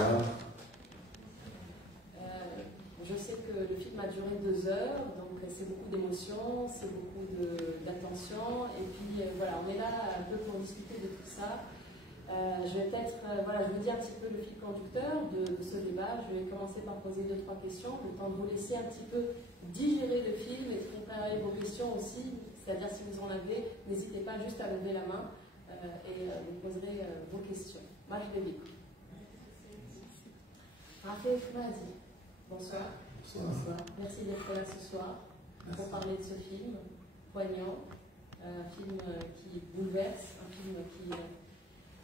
Bonsoir. Je sais que le film a duré 2 heures, donc c'est beaucoup d'émotions, c'est beaucoup d'attention, et puis voilà, on est là un peu pour discuter de tout ça. Je vais peut-être, voilà, je vous dis un petit peu le fil conducteur de ce débat. Je vais commencer par poser 2-3 questions, le temps de vous laisser un petit peu digérer le film et préparer vos questions aussi, c'est-à-dire si vous en avez, n'hésitez pas juste à lever la main et vous poserez vos questions. Moi, je vais vite. Raphaël Mahdi, bonsoir. Bonsoir. Merci d'être là ce soir pour parler de ce film poignant, un film qui bouleverse, un film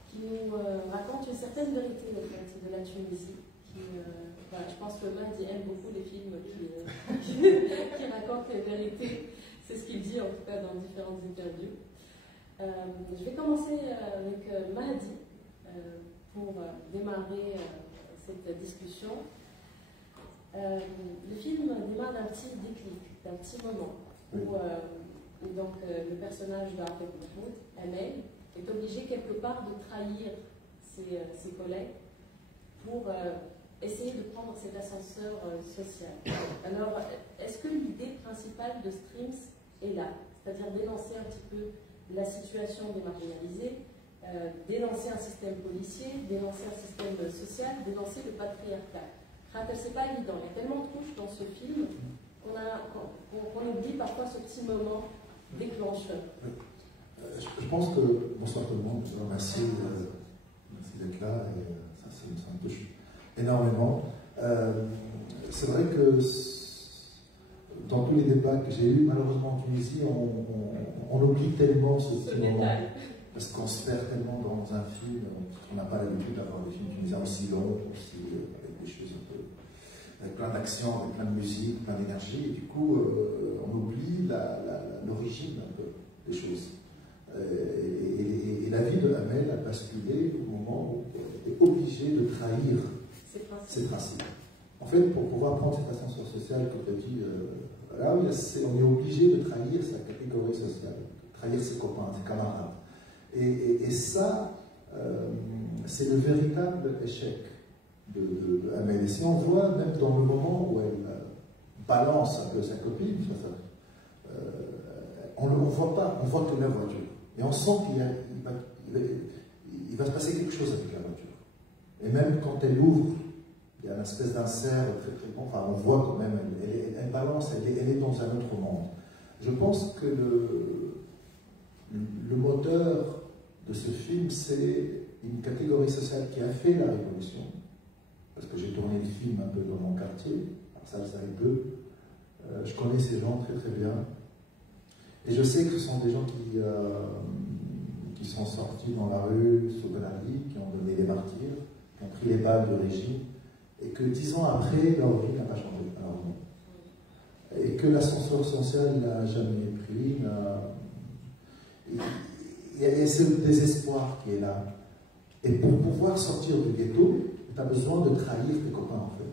qui nous raconte une certaine vérité en fait, de la Tunisie. Voilà, je pense que Mahdi aime beaucoup les films qui racontent les vérités. C'est ce qu'il dit en tout cas dans différentes interviews. Je vais commencer avec Mahdi pour démarrer cette discussion. Le film démarre d'un petit déclic, d'un petit moment où donc, le personnage d'Arfek Mahmoud, Amel, est obligé quelque part de trahir ses collègues pour essayer de prendre cet ascenseur social. Alors, est-ce que l'idée principale de Streams est là? C'est-à-dire dénoncer un petit peu la situation des marginalisés, dénoncer un système policier, dénoncer un système social, dénoncer le patriarcat. C'est pas évident, il y a tellement de couches dans ce film qu'on oublie parfois ce petit moment déclencheur. Je pense que, bonsoir tout le monde, merci d'être là, et ça me touche énormément. C'est vrai que dans tous les débats que j'ai eus, malheureusement en Tunisie, on oublie tellement ce petit moment, parce qu'on se perd tellement dans un film, on n'a pas l'habitude d'avoir des films tunisiens aussi longs, aussi, avec des choses un peu, avec plein d'action, avec plein de musique, plein d'énergie, et du coup, on oublie l'origine un peu des choses. Et la vie de Amel a basculé au moment où elle est obligée de trahir ses principes. En fait, pour pouvoir prendre cet ascenseur social, comme tu as dit, là, on est obligé de trahir sa catégorie sociale, de trahir ses copains, ses camarades. Et ça, c'est le véritable échec de Amel. Et si on voit, même dans le moment où elle balance un peu sa copine, on ne voit pas, on voit que la voiture. Et on sent qu'il va se passer quelque chose avec la voiture. Et même quand elle ouvre, il y a une espèce d'insert très très bon. Enfin, on voit quand même, elle balance, elle est dans un autre monde. Je pense que le moteur de ce film, c'est une catégorie sociale qui a fait la révolution. Parce que j'ai tourné des films un peu dans mon quartier, ça le savait peu. Je connais ces gens très très bien. Et je sais que ce sont des gens qui sont sortis dans la rue sous Benali, qui ont donné des martyrs, qui ont pris les balles du régime, et que 10 ans après, leur vie n'a pas changé. Alors, non. Et que l'ascenseur social n'a jamais pris. Il y a ce désespoir qui est là. Et pour pouvoir sortir du ghetto, tu as besoin de trahir tes copains, en fait.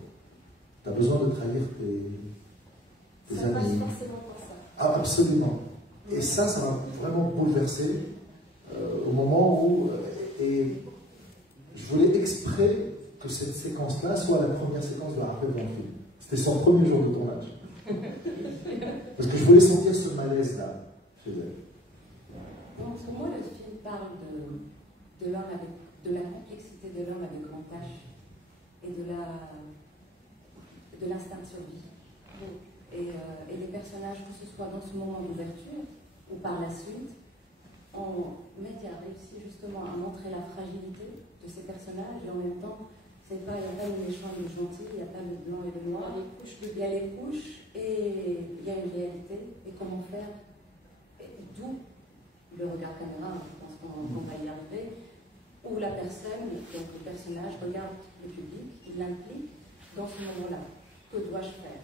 Tu as besoin de trahir tes ça amis. passe forcément pour ça. Ah, absolument. Et ça m'a vraiment bouleversé au moment où... et je voulais exprès que cette séquence-là soit la première séquence de Arfek dans le film. C'était son premier jour de tournage. Parce que je voulais sentir ce malaise-là chez elle. Donc, pour moi, le film parle de l'homme de la complexité de l'homme avec grand H et de l'instinct de survie. Et les personnages, que ce soit dans ce moment d'ouverture ou par la suite, Mehdi a réussi justement à montrer la fragilité de ces personnages, et en même temps, il n'y a pas le méchant et le gentil, il n'y a pas le blanc et le noir, il y a les couches et il y a une réalité, et comment faire, d'où le regard caméra, je pense qu'on va y arriver, où la personne, donc le personnage, regarde le public, il l'implique dans ce moment-là. Que dois-je faire?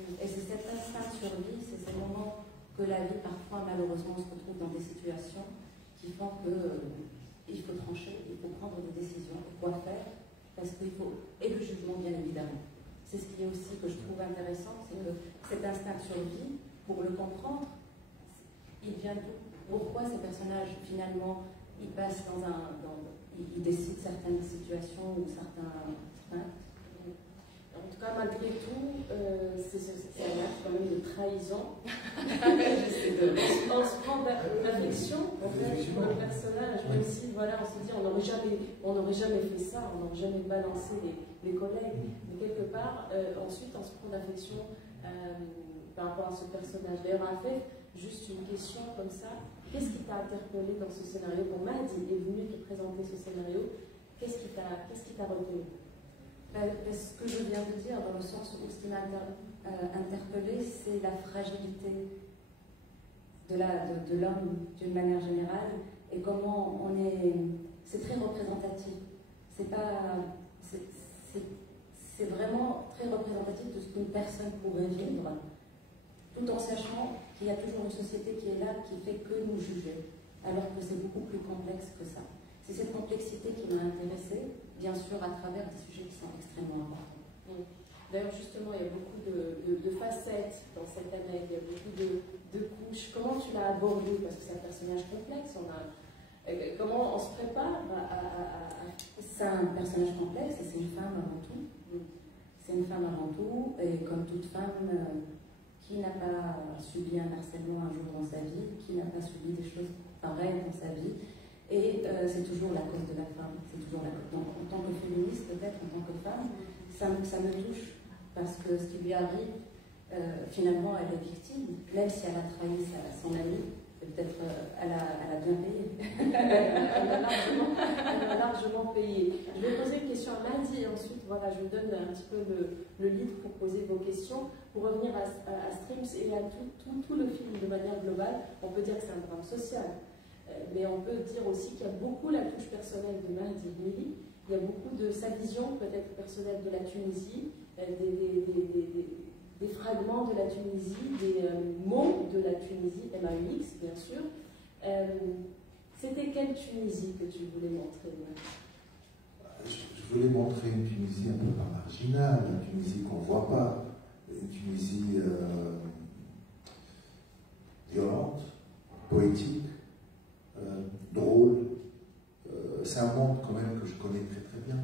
Et c'est cet instinct de survie, c'est ces moments que la vie, parfois, malheureusement, on se retrouve dans des situations qui font qu'il faut trancher, il faut prendre des décisions. Et quoi faire? Parce qu'il faut... Et le jugement, bien évidemment. C'est ce qui est aussi que je trouve intéressant, c'est que cet instinct de survie, pour le comprendre, il vient d'où? Pourquoi ces personnages, finalement, ils passent ils décident certaines situations ou certains c'est un acte quand même de trahison. On se prend d'affection en fait pour le personnage, même si voilà, on se dit on n'aurait jamais fait ça, on n'aurait jamais balancé les collègues, mais quelque part ensuite on se prend d'affection par rapport à ce personnage. D'ailleurs, Afef, juste une question comme ça, qu'est-ce qui t'a interpellé dans ce scénario? Quand Mahdi est venu te présenter ce scénario, qu'est-ce qui t'a retenu? Ce que je viens de dire, dans le sens où ce qui m'a interpellé, c'est la fragilité de l'homme d'une manière générale et comment on est. C'est très représentatif. C'est vraiment très représentatif de ce qu'une personne pourrait vivre, tout en sachant qu'il y a toujours une société qui est là, qui fait que nous juger, alors que c'est beaucoup plus complexe que ça. C'est cette complexité qui m'a intéressée, bien sûr, à travers des sujets qui sont extrêmement importants. D'ailleurs, justement, il y a beaucoup de facettes dans cette année, il y a beaucoup de couches. Comment tu l'as abordé? Parce que c'est un personnage complexe. Comment on se prépare C'est un personnage complexe et c'est une femme avant tout. C'est une femme avant tout, et comme toute femme qui n'a pas subi un harcèlement un jour dans sa vie, qui n'a pas subi des choses pareilles dans sa vie. Et c'est toujours la cause de la femme. C'est toujours la cause. Donc, en tant que féministe, peut-être, en tant que femme, ça me touche. Parce que ce qui lui arrive, finalement, elle est victime. Même si elle a trahi son amie, peut-être elle a bien payé. Elle a largement payé. Je vais poser une question à Mahdi et ensuite, voilà, je vous donne un petit peu le lead pour poser vos questions. Pour revenir à Streams et à tout le film de manière globale, on peut dire que c'est un drame social. Mais on peut dire aussi qu'il y a beaucoup la touche personnelle de Mahdi Mili, il y a beaucoup de sa vision peut-être personnelle de la Tunisie, des fragments de la Tunisie, des mots de la Tunisie, MAUX bien sûr. C'était quelle Tunisie que tu voulais montrer? Je voulais montrer une Tunisie un peu marginale, une Tunisie qu'on ne voit pas, une Tunisie violente, poétique, drôle. C'est un monde quand même que je connais très très bien.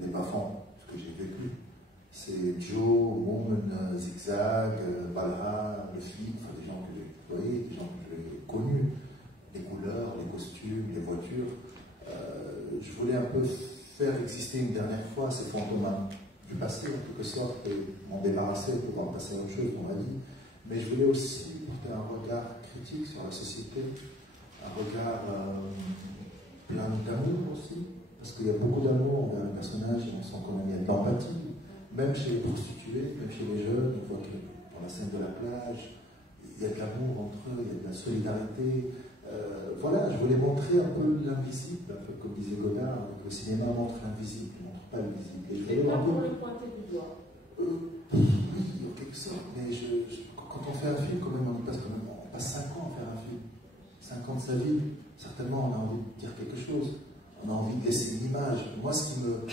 Les Bafans, ce que j'ai vécu. C'est Joe, Momen, Zigzag, Balra, les filles, enfin des gens que j'ai côtoyés, des gens que j'ai connus, les couleurs, les costumes, les voitures. Je voulais un peu faire exister une dernière fois ces fantômes du passé, en quelque sorte, et m'en débarrasser pour pouvoir passer à autre chose dans ma vie. Mais je voulais aussi porter un regard critique sur la société, un regard plein d'amour aussi, parce qu'il y a beaucoup d'amour envers le personnage, et on sent quand même il y a de l'empathie, même chez les prostituées, même chez les jeunes, on voit que dans la scène de la plage, il y a de l'amour entre eux, il y a de la solidarité. Voilà, je voulais montrer un peu l'invisible, comme disait Godard, le cinéma montre l'invisible, ne montre pas le visible. Et pas pour le pointer du doigt. Oui, en quelque sorte, mais quand on fait un film, quand même, on passe 5 ans à faire un film. 5 ans de sa vie, certainement on a envie de dire quelque chose, on a envie de laisser une image. Moi, ce qui me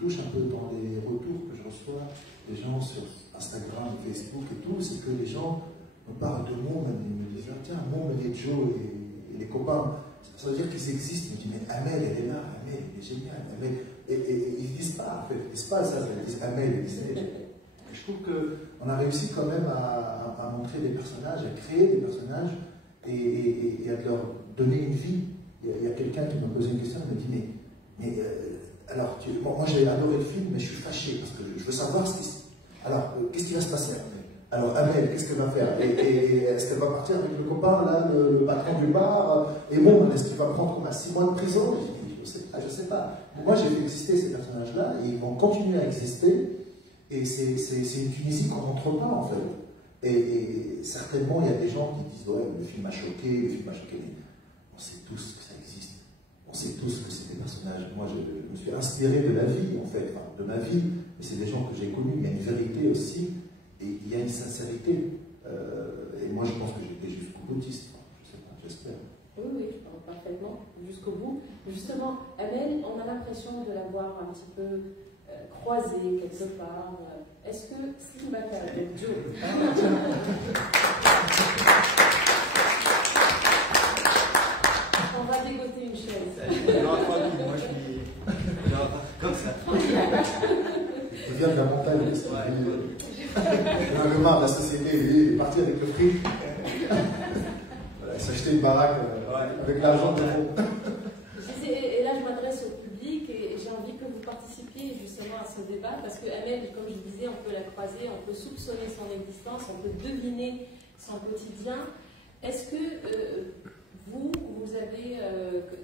touche un peu dans les retours que je reçois des gens sur Instagram, Facebook et tout, c'est que les gens me parlent de Momen, ils me disent, ah, tiens, Momen et Joe et les copains, ça veut dire qu'ils existent. Ils me disent, mais Amel, elle est là, Amel, elle est géniale, Amel. Et ils ne disent pas, en fait, ils disent pas ça, ils disent Amel, ils disent elle. Je trouve qu'on a réussi quand même à montrer des personnages, à créer des personnages et à leur donner une vie. Il y a quelqu'un qui m'a posé une question, il me dit, mais alors, moi j'ai adoré le film, mais je suis fâché parce que je veux savoir qu'est-ce qui va se passer. Alors, Amel, qu'est-ce qu'elle va faire? Et est-ce qu'elle va partir avec le copain, là, le patron du bar? Et bon, est-ce qu'il va prendre 6 mois de prison? Je ne sais pas. Moi, j'ai fait exister ces personnages-là et ils vont continuer à exister. Et c'est une Tunisie qu'on ne montre pas, en fait. Et certainement, il y a des gens qui disent, ouais, le film a choqué, le film a choqué. Mais on sait tous que ça existe. On sait tous que c'est des personnages. Moi, je me suis inspiré de la vie, en fait, enfin, de ma vie. Mais c'est des gens que j'ai connus. Il y a une vérité aussi. Et il y a une sincérité. Et moi, je pense que j'étais jusqu'au boutiste. Je sais pas, j'espère. Oui, je parle parfaitement jusqu'au bout. Justement, Amel, on a l'impression de l'avoir un petit peu croisée quelque part. Est-ce que si tu m'appelles avec Joe, on va dégoter une chaise. Non, moi je suis comme ça. vient de la montagne. Il a le marre de la société, il est parti avec le fric. Voilà, il s'est acheté une baraque avec l'argent de l'euro. Et là, je m'adresse au public et j'ai envie que vous participiez justement à ce débat parce que Amel, comme je disais, on peut la croiser, on peut soupçonner son existence, on peut deviner son quotidien. Est-ce que vous avez,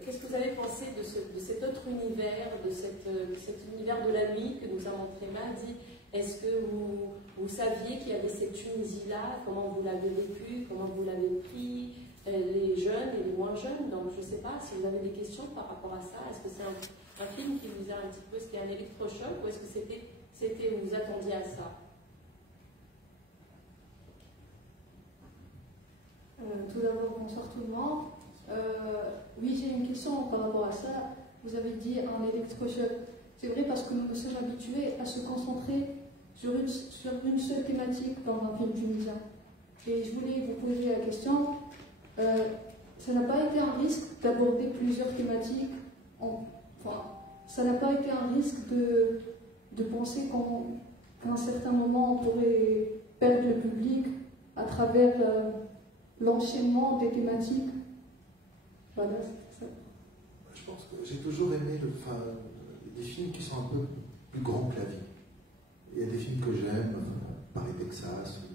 qu'est-ce que vous avez pensé de cet autre univers, de cet univers de la nuit que nous a montré Mahdi? Est-ce que vous saviez qu'il y avait cette Tunisie-là? Comment vous l'avez vécu? Comment vous l'avez pris? Les jeunes et les moins jeunes? Donc je ne sais pas si vous avez des questions par rapport à ça. Est-ce que c'est un film qui vous a un petit peu, c'était un électrochoc ou est-ce que c'était vous attendiez à ça? Tout d'abord, bonsoir tout le monde. Oui, j'ai une question par rapport à ça. Vous avez dit un électrochoc. C'est vrai parce que nous sommes habitués à se concentrer sur une seule thématique dans un film tunisien. Et je voulais vous poser la question, ça n'a pas été un risque d'aborder plusieurs thématiques, ça n'a pas été un risque de penser qu'à un certain moment on pourrait perdre le public à travers l'enchaînement des thématiques. Voilà, c'est ça. Je pense que j'ai toujours aimé des films qui sont un peu plus grands que la vie. Il y a des films que j'aime, Paris, Texas, ou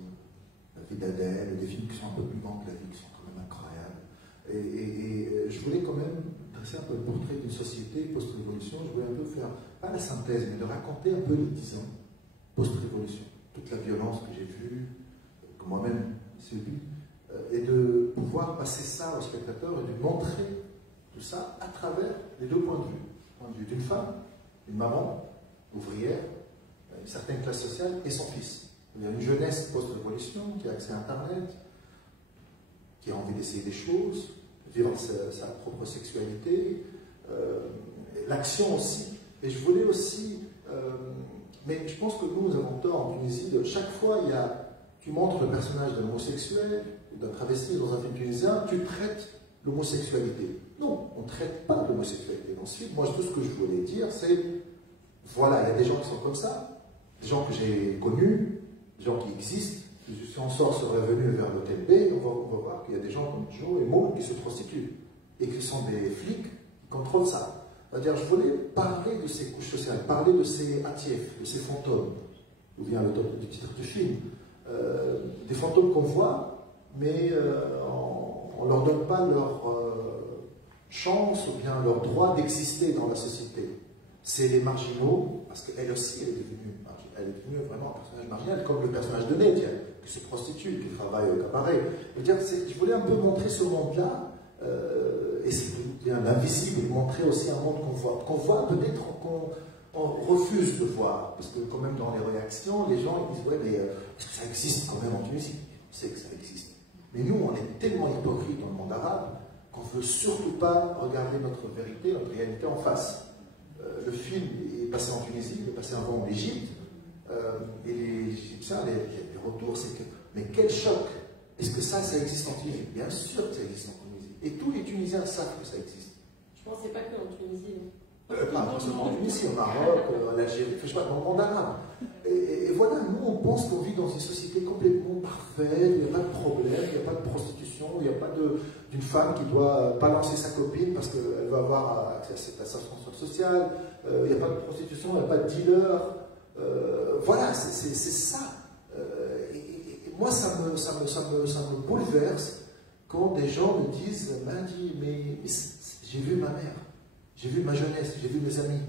La vie d'Adèle, des films qui sont un peu plus grands que la vie, qui sont quand même incroyables. Et je voulais quand même dresser un peu le portrait d'une société post-révolution. Je voulais un peu faire, pas la synthèse, mais de raconter un peu les 10 ans post-révolution. Toute la violence que j'ai vue, que moi-même subie, et de pouvoir passer ça au spectateur et de montrer tout ça à travers les deux points de vue. Le point de vue d'une femme, une maman, ouvrière, une certaine classe sociale, et son fils. Il y a une jeunesse post-révolution qui a accès à Internet, qui a envie d'essayer des choses, vivre sa propre sexualité, l'action aussi. Et je voulais aussi... mais je pense que nous avons tort en Tunisie, chaque fois tu montres le personnage d'un homosexuel ou d'un travesti dans un film tunisien, tu traites l'homosexualité. Non, on ne traite pas l'homosexualité dans ce film. Moi, tout ce que je voulais dire, c'est, voilà, il y a des gens qui sont comme ça, des gens que j'ai connus, des gens qui existent. Si on sort sur l'avenue vers l'hôtel B, on va voir qu'il y a des gens comme Joe et Maud qui se prostituent et qui sont des flics qui contrôlent ça. C'est-à-dire, je voulais parler de ces couches sociales, parler de ces atiefs, de ces fantômes, d'où vient le titre du film. Des fantômes qu'on voit, mais on ne leur donne pas leur chance ou bien leur droit d'exister dans la société. C'est les marginaux, parce qu'elle aussi, elle est devenue vraiment un personnage marginal, comme le personnage de Ned, qui se prostitue, qui travaille au cabaret. Je voulais un peu montrer ce monde-là, et c'est l'invisible, montrer aussi un monde qu'on voit peut-être qu'on refuse de voir, parce que quand même dans les réactions, les gens ils disent ouais mais est-ce que ça existe quand même en Tunisie? On sait que ça existe. Mais nous on est tellement hypocrites dans le monde arabe qu'on ne veut surtout pas regarder notre vérité, notre réalité en face. Le film est passé en Tunisie, il est passé avant en Égypte, et les Égyptiens, les retours, c'est que mais quel choc! Est-ce que ça existe en Tunisie? Bien sûr que ça existe en Tunisie. Et tous les Tunisiens savent que ça existe. Je ne pensais pas qu'en Tunisie. Pas seulement en Tunisie, au Maroc, en Algérie, je ne sais pas, dans le monde arabe. Et voilà, nous on pense qu'on vit dans une société complètement parfaite, il n'y a pas de problème, il n'y a pas de prostitution, il n'y a pas d'une femme qui doit balancer sa copine parce qu'elle va avoir accès à sa fonction sociale, il n'y a pas de prostitution, il n'y a pas de dealer. Voilà, c'est ça. Et moi ça me bouleverse quand des gens me disent Mahdi, mais j'ai vu ma mère. J'ai vu ma jeunesse, j'ai vu mes amis.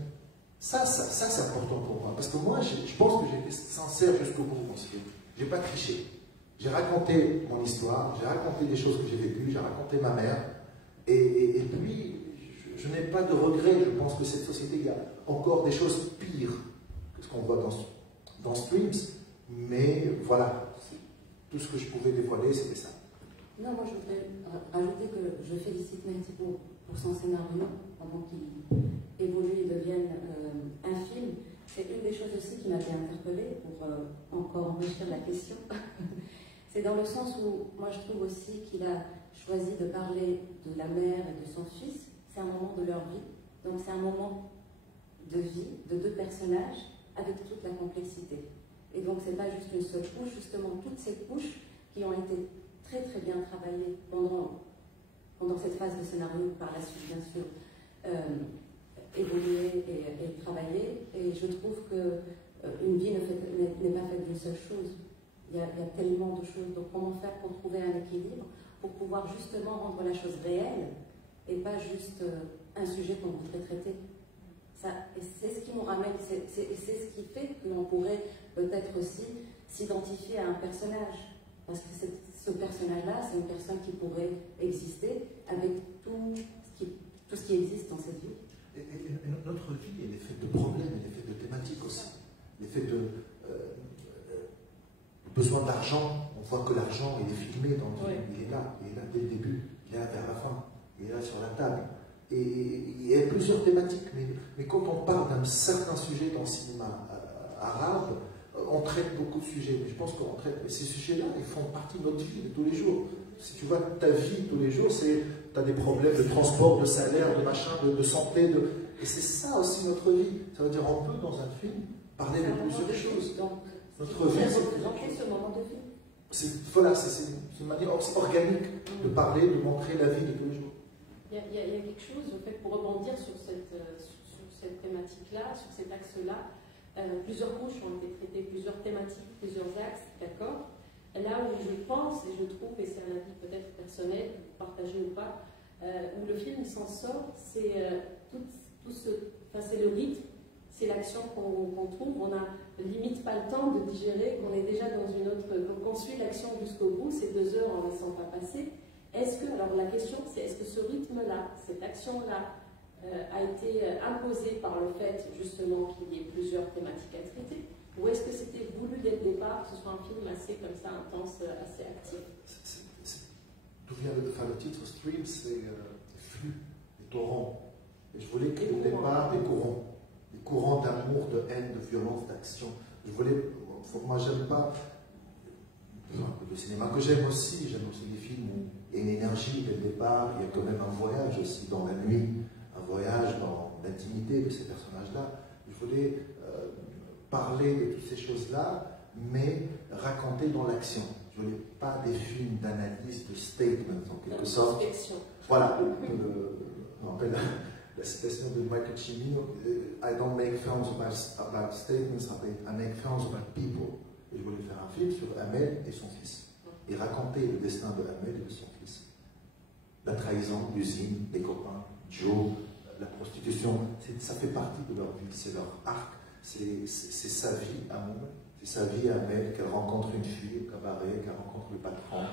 Ça c'est important pour moi. Parce que moi, je pense que j'ai été sincère jusqu'au bout dans ce film. Je n'ai pas triché. J'ai raconté mon histoire, j'ai raconté des choses que j'ai vécues, j'ai raconté ma mère. Et puis, je n'ai pas de regrets. Je pense que cette société, il y a encore des choses pires que ce qu'on voit dans Streams. Mais voilà, tout ce que je pouvais dévoiler, c'était ça. Non, moi je voudrais rajouter que je félicite Mahdi pour son scénario, avant qu'il évolue et devienne un film. C'est une des choses aussi qui m'avait interpellée pour encore enrichir la question. C'est dans le sens où moi je trouve aussi qu'il a choisi de parler de la mère et de son fils. C'est un moment de leur vie, donc c'est un moment de vie de deux personnages avec toute la complexité. Et donc, ce n'est pas juste une seule couche, justement, toutes ces couches qui ont été très très bien travaillées pendant cette phase de scénario, par la suite, bien sûr, évoluer et travailler. Et je trouve qu'une vie n'est pas faite d'une seule chose. Il y a tellement de choses. Donc, comment faire pour trouver un équilibre, pour pouvoir justement rendre la chose réelle et pas juste un sujet qu'on voudrait traiter. Et c'est ce qui nous ramène, c'est ce qui fait que l'on pourrait peut-être aussi s'identifier à un personnage. Parce que ce personnage-là, c'est une personne qui pourrait exister avec tout ce qui existe dans cette vie. Et notre vie, elle est faite de problèmes, elle est faite de thématiques aussi. Elle est faite de besoin d'argent. On voit que l'argent, il est filmé dans le film. Il est là dès le début, il est là vers la fin, il est là sur la table. Et il y a plusieurs thématiques, mais quand on parle d'un certain sujet dans le cinéma arabe, on traite beaucoup de sujets. Mais je pense qu'on traite, mais ces sujets-là, ils font partie de notre vie de tous les jours. Si tu vois ta vie tous les jours, tu as des problèmes de transport, de salaire, de machin, de santé, et c'est ça aussi notre vie. Ça veut dire on peut dans un film parler de plusieurs choses. Donc, notre vie, c'est représenter ce moment de film. Voilà, c'est une manière organique de parler, de montrer la vie de tous les jours. Il y a quelque chose, en fait, pour rebondir sur cette thématique-là, sur cet axe-là. Plusieurs couches ont été traitées, plusieurs thématiques, plusieurs axes, d'accord. Là où je pense, et je trouve, et c'est un avis peut-être personnel, partagé ou pas, où le film s'en sort, c'est c'est le rythme, c'est l'action qu'on trouve. On n'a limite pas le temps de digérer, qu'on est déjà dans une autre, qu'on suit l'action jusqu'au bout, ces 2 heures en ne laissant pas passer. Alors la question c'est, est-ce que ce rythme-là, cette action-là, a été imposée par le fait justement qu'il y ait plusieurs thématiques à traiter, ou est-ce que c'était voulu dès le départ que ce soit un film assez comme ça, intense, assez actif? D'où vient le titre Stream, c'est flux, les torrents. Et je voulais que le départ des courants d'amour, de haine, de violence, d'action. Moi j'aime pas le cinéma que j'aime aussi des films où il y a une énergie dès le départ, il y a quand même un voyage aussi dans la nuit, un voyage dans l'intimité de ces personnages-là. Je voulais parler de toutes ces choses-là, mais raconter dans l'action. Je ne voulais pas des films d'analyse, de statement, en quelque sorte. Voilà, on appelle la citation de Michael Cimino, I don't make films about statements, I make films about people. Et je voulais faire un film sur Ahmed et son fils, et raconter le destin de Ahmed et de son fils. La trahison, l'usine, les copains, Joe, la prostitution, ça fait partie de leur vie, c'est leur arc, c'est sa vie à Ahmed, c'est sa vie à Ahmed, qu'elle rencontre une fille au cabaret, qu'elle rencontre le patron,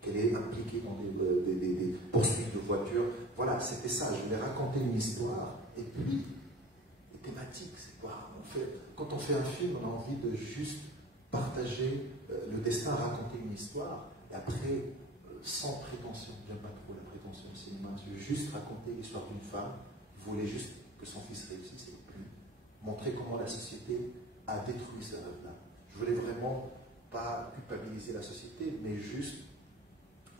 qu'elle est impliquée dans des poursuites de voitures. Voilà, c'était ça, je voulais raconter une histoire, et puis les thématiques, c'est quoi quand on fait un film, on a envie de juste partager le destin, raconter une histoire, et après, sans prétention. J'aime pas trop la prétention au cinéma. Je veux juste raconter l'histoire d'une femme qui voulait juste que son fils réussisse, et puis montrer comment la société a détruit ce rêve-là. Je voulais vraiment pas culpabiliser la société, mais juste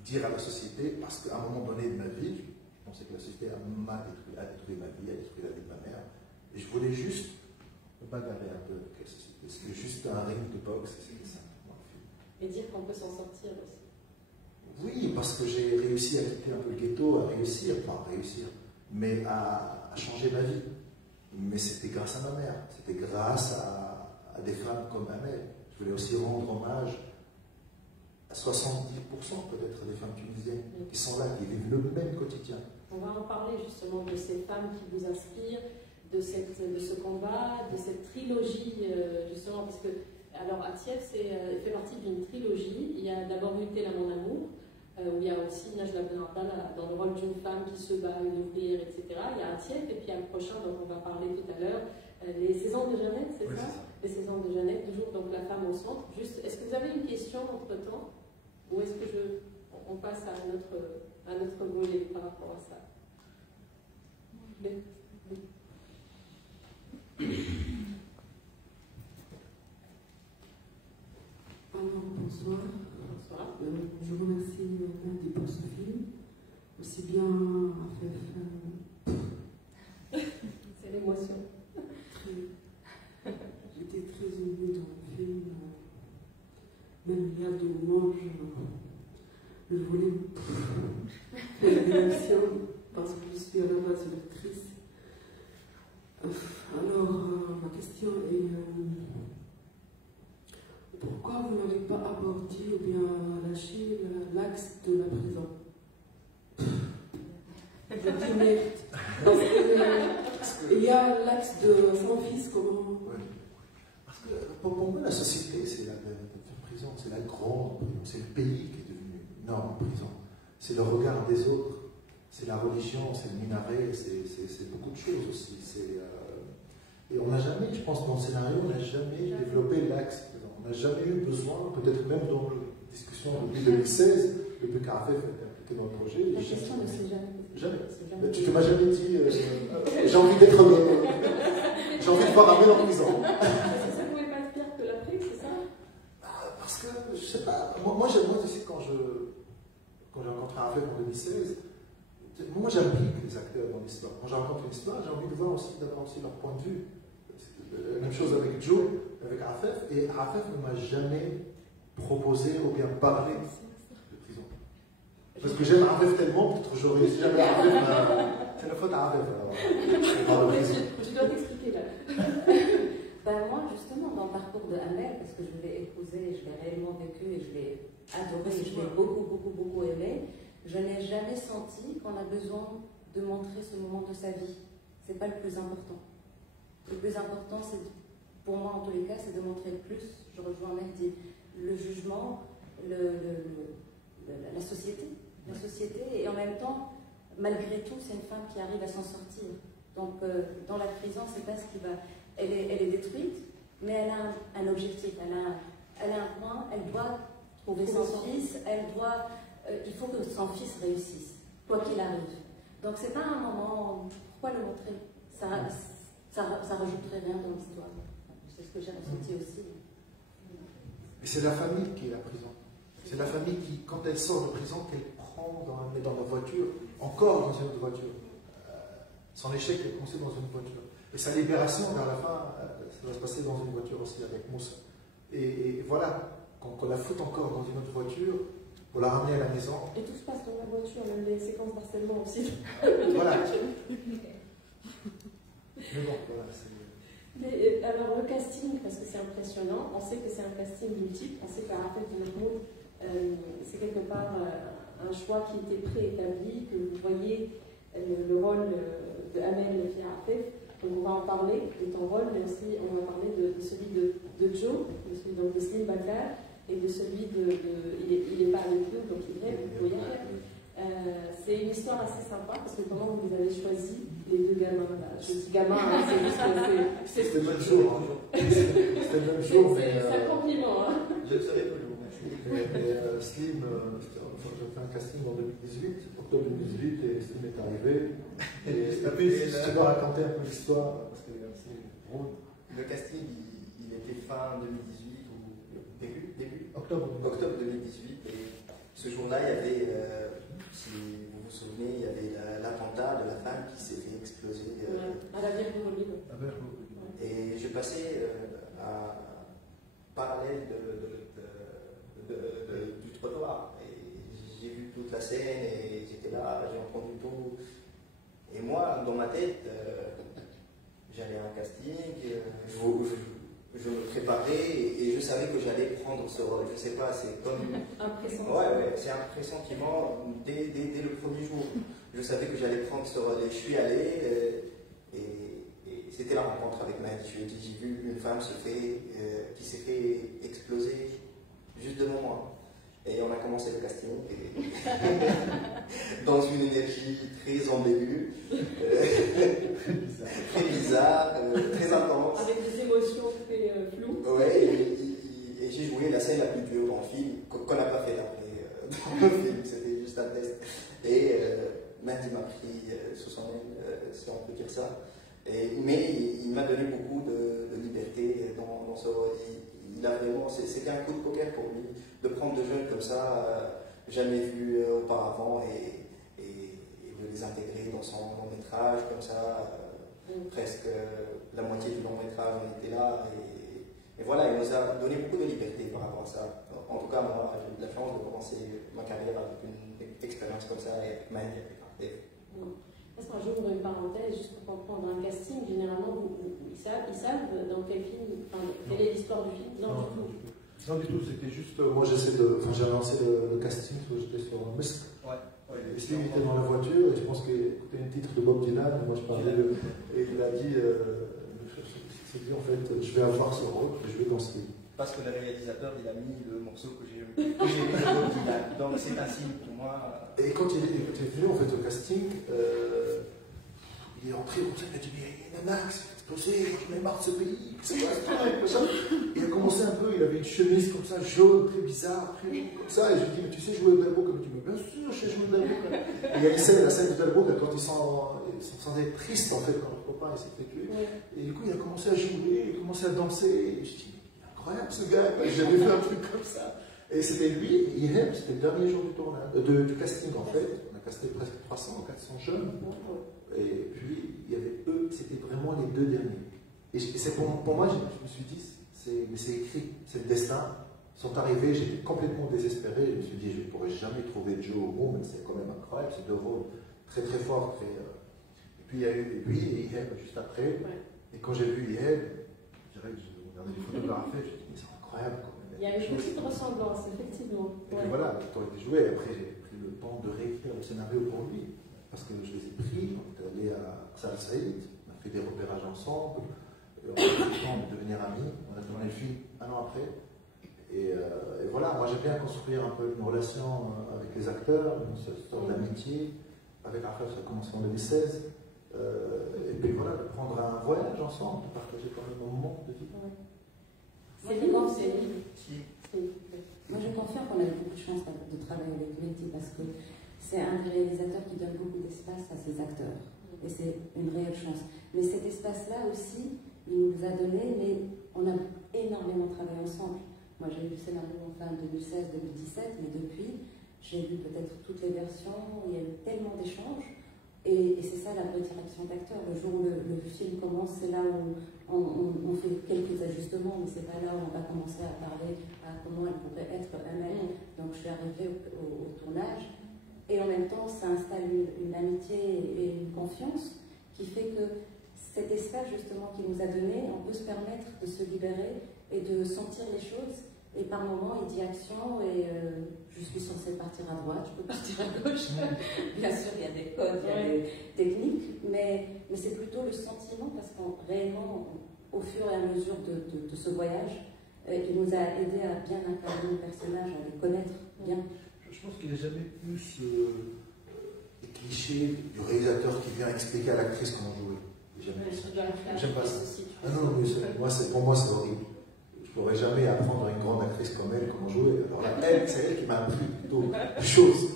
dire à la société, parce qu'à un moment donné de ma vie, je pensais que la société a détruit ma vie, a détruit la vie de ma mère, et je voulais juste me bagarrer un peu avec la société. C'est juste un ring de boxe, c'est ça. Et dire qu'on peut s'en sortir aussi. Oui, parce que j'ai réussi à quitter un peu le ghetto, mais à changer ma vie. Mais c'était grâce à ma mère, c'était grâce à des femmes comme Ahmed. Je voulais aussi rendre hommage à 70% peut-être des femmes tunisiennes qui sont là, qui vivent le même quotidien. On va en parler justement de ces femmes qui vous inspirent, de ce combat, de cette trilogie, justement, parce que, alors, Atief fait partie d'une trilogie. Il y a d'abord Muté la mon amour, où il y a aussi Najla Ben-Abdallah dans le rôle d'une femme qui se bat, une ouvrière, etc. Il y a Atief, et puis il y a le prochain dont on va parler tout à l'heure, les saisons de Jeannette, c'est ça? Les saisons de Jeannette, toujours donc la femme au centre. Juste, est-ce que vous avez une question entre-temps? Ou est-ce que on passe à notre volet par rapport à ça? Alors, bonsoir. Bonsoir. Je vous remercie Andy pour ce film. Aussi bien C'est l'émotion. il y a des moments où je voulais faire une réaction parce que je suis à la base une actrice. Alors, ma question est pourquoi vous n'avez pas abordé ou bien lâché l'axe de la prison? Je dis merde. Parce qu'il y a l'axe de son fils, comment? Ouais. Parce que pour moi, la société, c'est la prison, c'est la grande prison, c'est le pays qui est devenu une énorme prison. C'est le regard des autres, c'est la religion, c'est le minaret, c'est beaucoup de choses aussi. Et on n'a jamais, je pense, dans le scénario, on n'a jamais développé l'axe. On n'a jamais eu besoin, peut-être même dans la discussion depuis 2016, depuis qu'Arfef a été impliqué dans le projet. La question ne s'est jamais posée. Jamais. Tu ne m'as jamais dit, j'ai envie d'être. J'ai envie de voir Amel en prison. Ça ne pouvait pas être pire que l'Afrique, c'est ça? Parce que, je sais pas, moi aussi, quand j'ai rencontré Arfef en 2016, moi j'implique les acteurs dans l'histoire. Quand je rencontre une histoire, j'ai envie de voir aussi, d'avoir aussi leur point de vue. La même chose avec Joe, avec Arfef, et Arfef ne m'a jamais proposé ou bien parlé de prison. Parce que j'aime Arfef tellement, peut-être j'aurais jamais Arfef, c'est la faute à Arfef. Tu dois t'expliquer là. Ben moi, justement, dans le parcours de Amel, parce que je l'ai épousé, je l'ai réellement vécu et je l'ai adoré, je l'ai beaucoup aimé, je n'ai jamais senti qu'on a besoin de montrer ce moment de sa vie. C'est pas le plus important. Le plus important, c'est, pour moi en tous les cas, c'est de montrer le plus. Je rejoins Mehdi, le jugement, la société. La société, et en même temps, malgré tout, c'est une femme qui arrive à s'en sortir. Donc, dans la prison, c'est pas ce qui va. Elle est détruite, mais elle a un objectif, elle a un point, elle doit trouver son fils, il faut que son fils réussisse, quoi qu'il arrive. Donc, c'est pas un moment. Pourquoi le montrer? Ça rajouterait rien dans l'histoire. C'est ce que j'ai ressenti aussi. Et c'est la famille qui est la prison. C'est la famille qui, quand elle sort de prison, qu'elle prend dans la voiture, encore dans une autre voiture. Son échec est commencé dans une voiture. Et sa libération, vers la fin, ça va se passer dans une voiture aussi avec Moussa. Et voilà, qu'on la foute encore dans une autre voiture, pour la ramener à la maison. Et tout se passe dans la voiture, même les séquences d'harcèlement aussi. Voilà. Mais bon, voilà, c'est... Alors le casting, parce que c'est impressionnant, on sait que c'est un casting multiple, on sait qu'Arfef de Mahmoud, c'est quelque part un choix qui était préétabli, que vous voyez le rôle de Amel et Arfef, donc on va en parler de ton rôle, mais aussi on va parler de celui de Joe, de celui donc, de Slim Bakar, et de celui il est pas avec nous, donc il est vous voyez. C'est une histoire assez sympa parce que comment vous avez choisi les deux gamins là. Je dis gamins, hein, c'est juste que c'était le même jour. C'était le même jour, mais... C'est un compliment. Hein. Je le savais toujours. Slim, j'ai fait un casting en 2018, octobre 2018, et Slim est arrivé. Et si tu dois raconter un peu l'histoire, parce que c'est drôle. Le casting, il était fin 2018 ou début Octobre 2018. Et ce jour-là, il y avait, si vous vous souvenez, il y avait l'attentat de la femme qui s'est fait exploser. À la Vierge Libre. Et je passais à parallèle du trottoir. Et j'ai vu toute la scène et j'étais là, j'ai entendu tout. Et moi, dans ma tête, j'allais à un casting, je me préparais et je savais que j'allais prendre ce rôle. Je sais pas, c'est comme... Un pressentiment. Ouais, c'est un pressentiment dès le premier jour. Je savais que j'allais prendre ce rôle et je suis allé et c'était la rencontre avec Mehdi. J'ai vu une femme qui s'est fait exploser juste devant moi. Et on a commencé le casting dans une énergie très ambiguë, très bizarre, très intense. Avec des émotions très floues. Ouais, et j'ai joué la scène la plus dure dans le film, qu'on n'a pas fait après dans le film, c'était juste un test. Et Mehdi m'a pris sous son aile, si on peut dire ça. Mais il m'a donné beaucoup de liberté dans ce rôle. C'était un coup de poker pour lui, de prendre de jeunes comme ça, jamais vus auparavant, et de les intégrer dans son long métrage, comme ça, presque la moitié du long métrage on était là, et Et voilà, il nous a donné beaucoup de liberté par rapport à ça. En tout cas, moi, j'ai eu de la chance de commencer ma carrière avec une expérience comme ça et avec Mahdi, avec Arte. Parce qu'un jour, une parenthèse, juste pour comprendre un casting, généralement, ils savent dans quel film, quelle est l'histoire du film? Non, du tout. Non, du tout, c'était juste. Moi, j'ai lancé le casting, j'étais sur un Misk. Ouais. Et Steve était dans la voiture, et je pense qu'il écoutait un titre de Bob Dylan, et moi je parlais et il a dit, en fait, je vais avoir ce rôle, et je vais danser. Parce que le réalisateur, il a mis le morceau que j'ai mis de Bob Dylan. Donc c'est un signe pour moi. Et quand il est venu en fait au casting, il est entré comme ça, il a dit, mais il y a un axe, explosé, je m'ai marre de ce pays, c'est quoi ce truc, comme ça. Il a commencé un peu, il avait une chemise comme ça, jaune, très bizarre, très comme ça, et je lui dis, mais tu sais jouer au Delbo? Comme il dit, mais bien sûr, je sais jouer au Delbo. Et il y a la scène du Delbo, quand ils sont tristes en fait, quand leur copain s'est fait tuer. Et du coup, il a commencé à jouer, il a commencé à danser, et je dis, mais il est incroyable ce gars, j'ai jamais vu un truc comme ça. Et c'était lui, Ihem, c'était le dernier jour du tournage, du casting en fait. On a casté presque 300, 400 jeunes. Et puis, il y avait eux, c'était vraiment les deux derniers. Et c'est pour moi, je me suis dit, c'est écrit, c'est le destin. Ils sont arrivés, j'étais complètement désespéré. Je me suis dit, je ne pourrais jamais trouver Joe au monde, c'est quand même incroyable, c'est deux rôles très très forts. Et puis, il y a eu lui et Ihem juste après. Et quand j'ai vu Ihem, je dirais que j'ai regardé les photographes, je me suis dit, mais c'est incroyable. Il y a une petite ressemblance, effectivement. Et puis voilà, le temps était joué. Après, j'ai pris le temps de réécrire le scénario pour lui. Parce que je les ai pris, on est allé à Salah Saïd, on a fait des repérages ensemble, on a eu le temps de devenir amis, on a tourné le film un an après. Et voilà, moi j'aime bien construire un peu une relation avec les acteurs, une sorte d'amitié. Avec Arfaf, ça a commencé en 2016. Et puis voilà, de prendre un voyage ensemble, de partager quand même un moment de vie. C'est libre, c'est libre. Moi je confirme qu'on a eu beaucoup de chance de travailler avec Mehdi parce que c'est un réalisateur qui donne beaucoup d'espace à ses acteurs. Et c'est une réelle chance. Mais cet espace-là aussi, il nous a donné, mais on a énormément travaillé ensemble. Moi j'ai eu le scénario en fin 2016-2017, mais depuis, j'ai vu peut-être toutes les versions, il y a eu tellement d'échanges. Et c'est ça la vraie direction d'acteur. Le jour où le film commence, c'est là où on fait quelques ajustements, mais c'est pas là où on va commencer à parler à comment elle pourrait être elle-même. Donc je suis arrivée au tournage, et en même temps, ça installe une amitié et une confiance qui fait que cet espace justement qu'il nous a donné, on peut se permettre de se libérer et de sentir les choses. Et par moments, il dit action et je suis censée partir à droite, je peux partir à gauche. Bien sûr, il y a des codes, il y a des techniques, mais c'est plutôt le sentiment parce qu'en réellement, au fur et à mesure de ce voyage, il nous a aidé à bien incarner le personnage, à les connaître bien. Je pense qu'il n'y a jamais eu les clichés du réalisateur qui vient expliquer à l'actrice comment jouer. J'aime pas ça. Ah non, mais pour moi, c'est horrible. Je ne pourrais jamais apprendre à une grande actrice comme elle comment jouer. Alors là, c'est elle qui m'a appris plutôt des choses.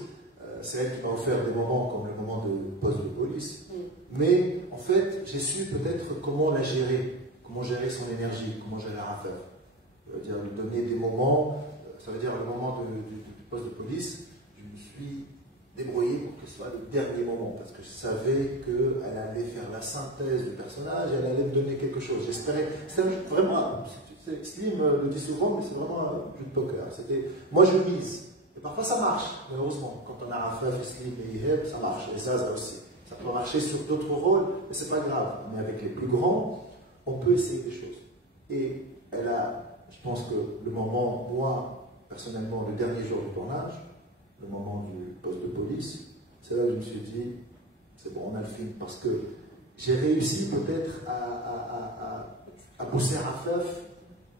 C'est elle qui m'a offert des moments comme le moment de poste de police. Mais en fait, j'ai su peut-être comment la gérer, comment gérer son énergie, comment gérer Arfaf. Dire lui donner des moments, ça veut dire le moment du poste de police, je me suis débrouillé pour que ce soit le dernier moment, parce que je savais qu'elle allait faire la synthèse du personnage, elle allait me donner quelque chose. J'espérais, c'était vraiment, Slim le dit souvent, mais c'est vraiment un jeu de poker. Moi je mise, et parfois ça marche, malheureusement. Quand on a Arfaf, Slim et Iheb, ça marche, et ça aussi. Ça peut marcher sur d'autres rôles, mais c'est pas grave. Mais avec les plus grands, on peut essayer des choses. Et elle a, je pense que le moment, moi, personnellement, le dernier jour du tournage, le moment du poste de police, c'est là que je me suis dit, c'est bon, on a le film, parce que j'ai réussi peut-être à pousser Arfaf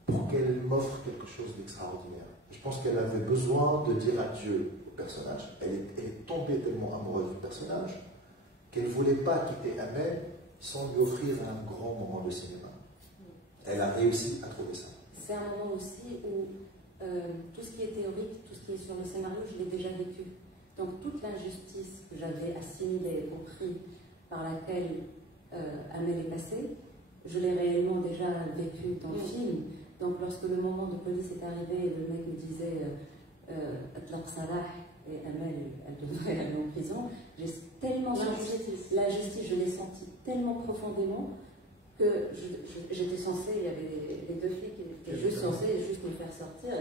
pour qu'elle m'offre quelque chose d'extraordinaire. Je pense qu'elle avait besoin de dire adieu au personnage. Elle est tombée tellement amoureuse du personnage qu'elle ne voulait pas quitter Amel sans lui offrir un grand moment de cinéma. Elle a réussi à trouver ça. C'est un moment aussi où tout ce qui est théorique, tout ce qui est sur le scénario, je l'ai déjà vécu. Donc toute l'injustice que j'avais assimilée au prix par laquelle Amel est passée, je l'ai réellement déjà vécu dans le film. Donc lorsque le moment de police est arrivé, le mec me disait Atlaq Salah et Amel, elle devrait aller en prison, j'ai tellement senti l'injustice, je l'ai senti tellement profondément que j'étais censée, il y avait les deux filles qui étaient juste censées juste me faire sortir.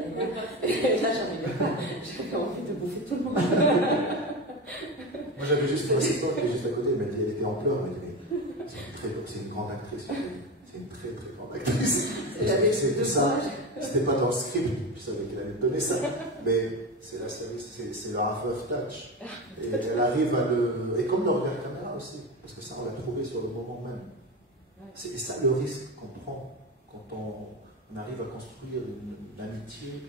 Et là, j'arrivais pas. J'avais envie de bouffer tout le monde. Moi, j'avais juste une assistante qui est juste à côté, elle était en pleurs, elle m'a dit, c'est une grande actrice. C'est une très très grande actrice. C'était ça, c'était pas dans le script, je savais qu'elle allait me donner ça, mais c'est la série, c'est la Half Touch. Et elle arrive à le. Et comme le regard caméra aussi, parce que ça, on l'a trouvé sur le moment même. C'est ça le risque qu'on prend quand on arrive à construire une amitié,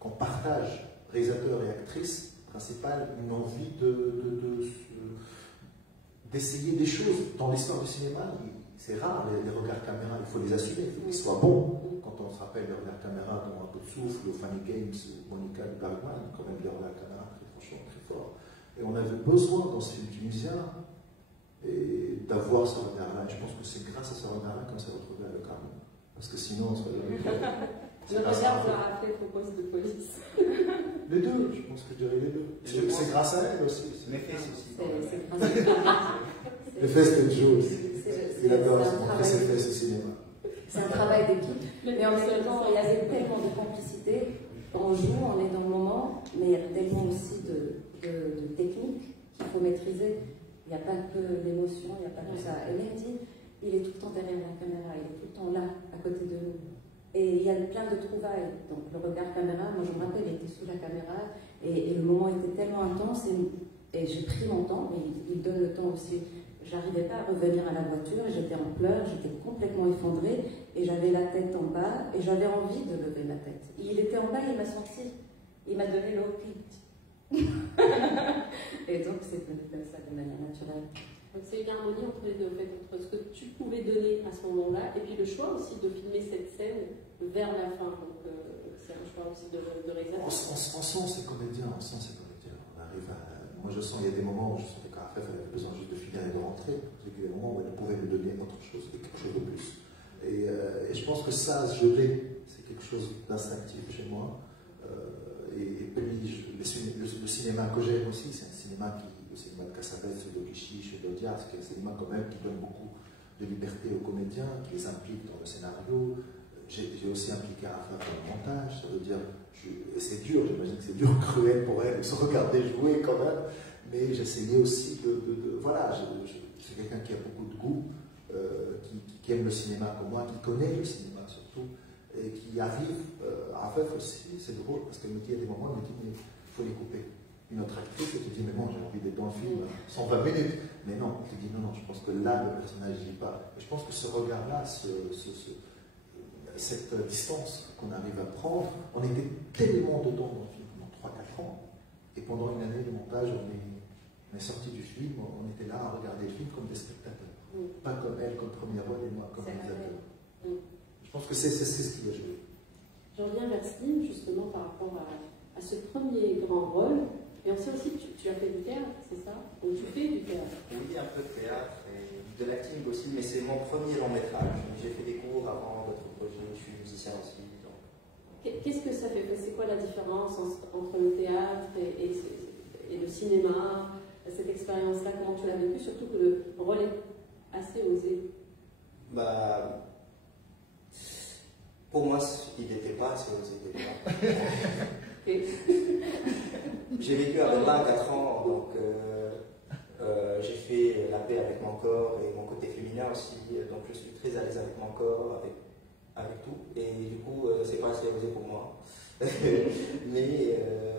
qu'on partage, réalisateur et actrice principale, une envie d'essayer des choses. Dans l'histoire du cinéma, c'est rare les regards caméra, il faut les assumer, il faut qu'ils soient bons. Quand on se rappelle les regards caméra dans Un peu de souffle, ou Funny Games, ou Monica Bergman, quand même des regards caméra franchement très forts. Et on avait besoin dans ce film tunisien et d'avoir ce regard-là. Et je pense que c'est grâce à ce regard-là qu'on s'est retrouvé avec Arnaud. Parce que sinon, on serait jamais. Le regard vous a rappelé vos postes de police. Les deux, je pense que je dirais les deux. C'est grâce à elle aussi. Les fesses aussi. C'est grâce à elle. Les fesses de Joe aussi. Il adore montrer ses fesses au cinéma. C'est un travail d'équipe. Mais en même temps, il y avait tellement de complicité. On joue, on est dans le moment, mais il y a tellement aussi de technique qu'il faut maîtriser. Il n'y a pas que l'émotion, il n'y a pas que ça. Et Mehdi, il est tout le temps derrière la caméra, il est tout le temps là, à côté de nous. Et il y a plein de trouvailles. Donc le regard caméra, moi je me rappelle, il était sous la caméra, et le moment était tellement intense, et j'ai pris mon temps, et il donne le temps aussi. J'arrivais pas à revenir à la voiture, j'étais en pleurs, j'étais complètement effondrée, et j'avais la tête en bas, et j'avais envie de lever ma tête. Il était en bas, il m'a senti, il m'a donné l'eau. Et donc c'est venu comme ça de manière naturelle. Donc c'est une harmonie entre les deux, en fait, entre ce que tu pouvais donner à ce moment-là, et puis le choix aussi de filmer cette scène vers la fin. Donc c'est un choix aussi de réalisateur. On sent ces comédiens, on sent ces comédiens. On arrive à. Moi je sens, il y a des moments où je sentais qu'Arfef avait besoin juste de finir et de rentrer. Il y a des moments où elle pouvait me donner autre chose, quelque chose de plus. Et je pense que ça, je l'ai. C'est quelque chose d'instinctif chez moi. Et puis le cinéma que j'aime aussi, c'est un cinéma le cinéma de Cassavetes, de Guichiche, de Diaz, qui est un cinéma quand même qui donne beaucoup de liberté aux comédiens, qui les implique dans le scénario. J'ai aussi impliqué Arfef dans le montage, ça veut dire, et c'est dur, j'imagine que c'est dur, cruel pour elle de se regarder jouer quand même, mais j'essayais aussi voilà, c'est quelqu'un qui a beaucoup de goût, qui aime le cinéma comme moi, qui connaît le cinéma surtout, et qui arrive à faire aussi, c'est drôle, parce qu'elle me dit à des moments, elle me dit, mais il faut les couper. Une autre actrice, elle te dit, mais non, j'ai envie d'être dans le film 120 minutes. Mais non, elle te dit, non, je pense que là, le personnage n'y est pas. Et je pense que ce regard-là, cette distance qu'on arrive à prendre, on était tellement dedans dans le film pendant 3-4 ans, et pendant une année de montage, on est sorti du film, on était là à regarder le film comme des spectateurs. Pas comme elle, comme premier rôle, et moi comme réalisateur. Je pense que c'est ce qui a joué. Je reviens vers Slim, justement, par rapport à ce premier grand rôle. Et on sait aussi que tu as fait du théâtre, c'est ça? Donc tu fais du théâtre. Oui, un peu de théâtre et de l'acting aussi, mais c'est mon premier long métrage. J'ai fait des cours avant d'autres projets, je suis musicien aussi. Qu'est-ce que ça fait? C'est quoi la différence entre le théâtre et le cinéma? Cette expérience-là, comment tu l'as vécu? Surtout que le rôle est assez osé. Bah, pour moi, il n'était pas assez osé déjà. J'ai vécu à Berlin 4 ans, donc j'ai fait la paix avec mon corps et mon côté féminin aussi, donc je suis très à l'aise avec mon corps, avec tout, et du coup, c'est pas assez osé pour moi. Mais.